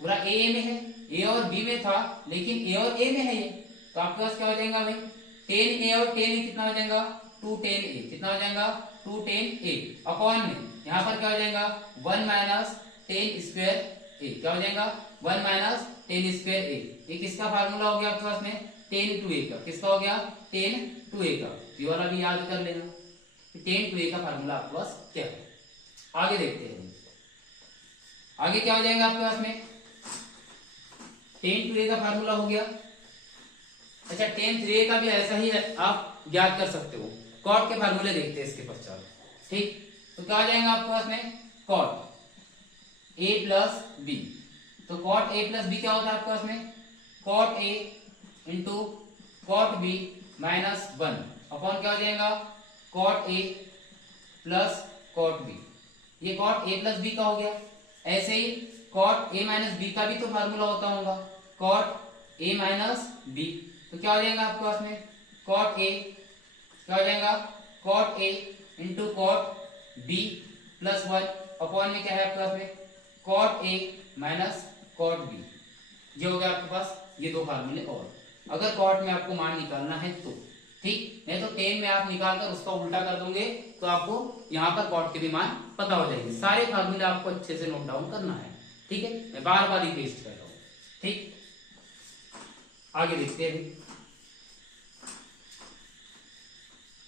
पूरा ए में है, ए और बी में था लेकिन ए और ए में है ये, तो आपके पास क्या हो जाएगा भाई टेन ए और टेन ए कितना हो जाएगा 2 टेन ए, कितना हो जाएगा 2 टेन ए अपॉन में यहाँ पर क्या हो जाएगा 1 माइनस टेन स्क्वायर ए, क्या हो जाएगा 1 माइनस टेन स्क्वायर ए। ये किसका फार्मूला हो गया आपके पास में टेन 2a का, किसका हो गया टेन 2a का। ये वाला भी याद कर लेना टेन 2a का फार्मूला आपके पास क्या है। आगे देखते हैं, आगे क्या हो जाएगा आपके पास में टेन 2a का फार्मूला हो गया। अच्छा, टेन 3a का भी ऐसा ही है, आप ज्ञात कर सकते हो। कॉट के फार्मूले देखते हैं इसके पश्चात। ठीक, तो क्या हो जाएगा आपके पास में कॉट a प्लस बी, तो कॉट a प्लस बी क्या होता है आपके पास में cot a into cot B minus 1 upon क्या हो जाएगा cot a plus cot B. ये कॉट ए प्लस बी का हो गया। ऐसे ही कॉट ए माइनस बी का भी तो फार्मूला होता होगा, कॉट ए माइनस बी। तो क्या हो जाएगा आपके पास में, कॉट ए क्या हो जाएगा, cot A into cot B plus 1 upon में क्या है आपके पास में, cot A minus cot B. ये हो गया आपके पास ये दो फार्मूले। और अगर कॉट में आपको मान निकालना है तो ठीक, नहीं तो टेन में आप निकाल कर उसका उल्टा कर दोगे तो आपको यहाँ पर कॉट के भी मान पता हो जाएंगे। सारे फार्मूले आपको अच्छे से नोट डाउन करना है, ठीक है। मैं बार बार रिपीट कर रहा हूँ, ठीक। आगे देखते हैं,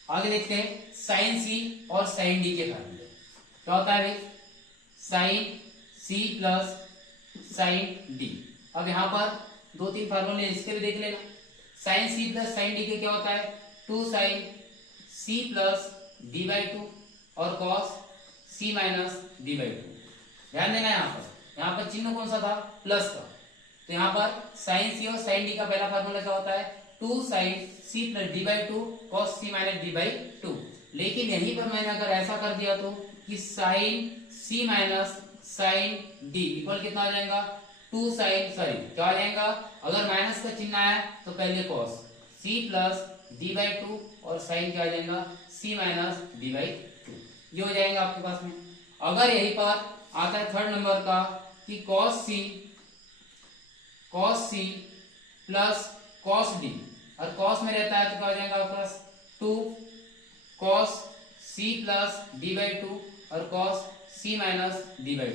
आगे देखते हैं साइन सी और साइन डी के फार्मूले। क्या होता है भाई, sine C plus sine D. अब यहाँ पर दो तीन फार्मूले इसके भी देख लेना। Sine C plus sine D के क्या होता है, 2 sine C plus D by 2 और cos C minus D by 2। ध्यान देना यहाँ पर चिन्ह कौन सा था, प्लस का। तो यहाँ पर साइन सी और साइन डी का पहला फार्मूला क्या होता है, 2 sine C plus D by 2 cos C minus D by 2। लेकिन यहीं पर मैंने अगर ऐसा कर दिया तो कि साइन सी माइनस साइन डी इक्वल कितना आ जाएगा, 2 साइन, सॉरी क्या आ जाएगा, अगर माइनस का चिन्ह आया तो पहले cos C plus D by 2 और साइन क्या आ जाएगा, सी माइनस डी बाई 2। ये हो जाएगा आपके पास में। अगर यहीं पर आता है थर्ड नंबर का कि cos C plus cos D, और कॉस में रहता है तो क्या हो जाएगा आपके पास 2 cos C plus D by 2 और cos C minus D by 2।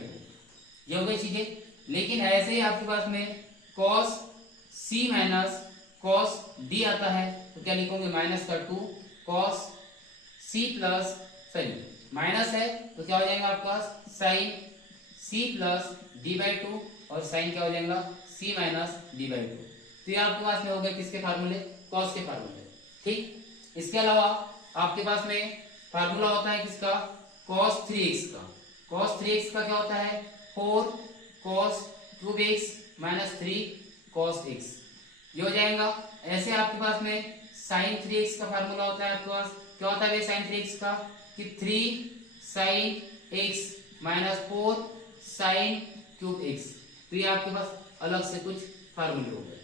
ये हो गई चीजें। लेकिन ऐसे ही आपके पास में cos C minus cos D आता है तो क्या लिखोगे, माइनस का 2 cos C plus, sorry minus है तो क्या हो जाएगा आपके पास sine C plus D by 2 और साइन क्या हो जाएगा, सी माइनस डी बाई 2। तो ये आपके पास में हो गए किसके फार्मूले, कॉस के फार्मूले, ठीक। इसके अलावा आपके पास में फार्मूला होता है किसका, cos 3x का। cos 3x का क्या होता है, 4 cos cube x minus 3 cos x। ये हो जाएगा। ऐसे आपके पास में sin 3x का फार्मूला होता है आपके पास, क्या होता है sin 3x का कि 3 sin x minus 4 sin cube x। तो ये आपके पास अलग से कुछ फार्मूले हो गए।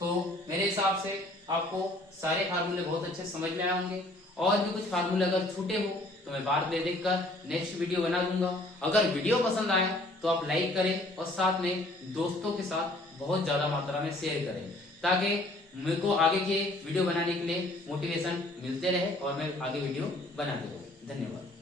तो मेरे हिसाब से आपको सारे फार्मूले बहुत अच्छे समझ में आए होंगे। और भी कुछ फार्मूले अगर छूटे हो तो मैं बाद में देखकर नेक्स्ट वीडियो बना दूंगा। अगर वीडियो पसंद आया तो आप लाइक करें और साथ में दोस्तों के साथ बहुत ज्यादा मात्रा में शेयर करें, ताकि मेरे को आगे के वीडियो बनाने के लिए मोटिवेशन मिलते रहे और मैं आगे वीडियो बनाते रहूं। धन्यवाद।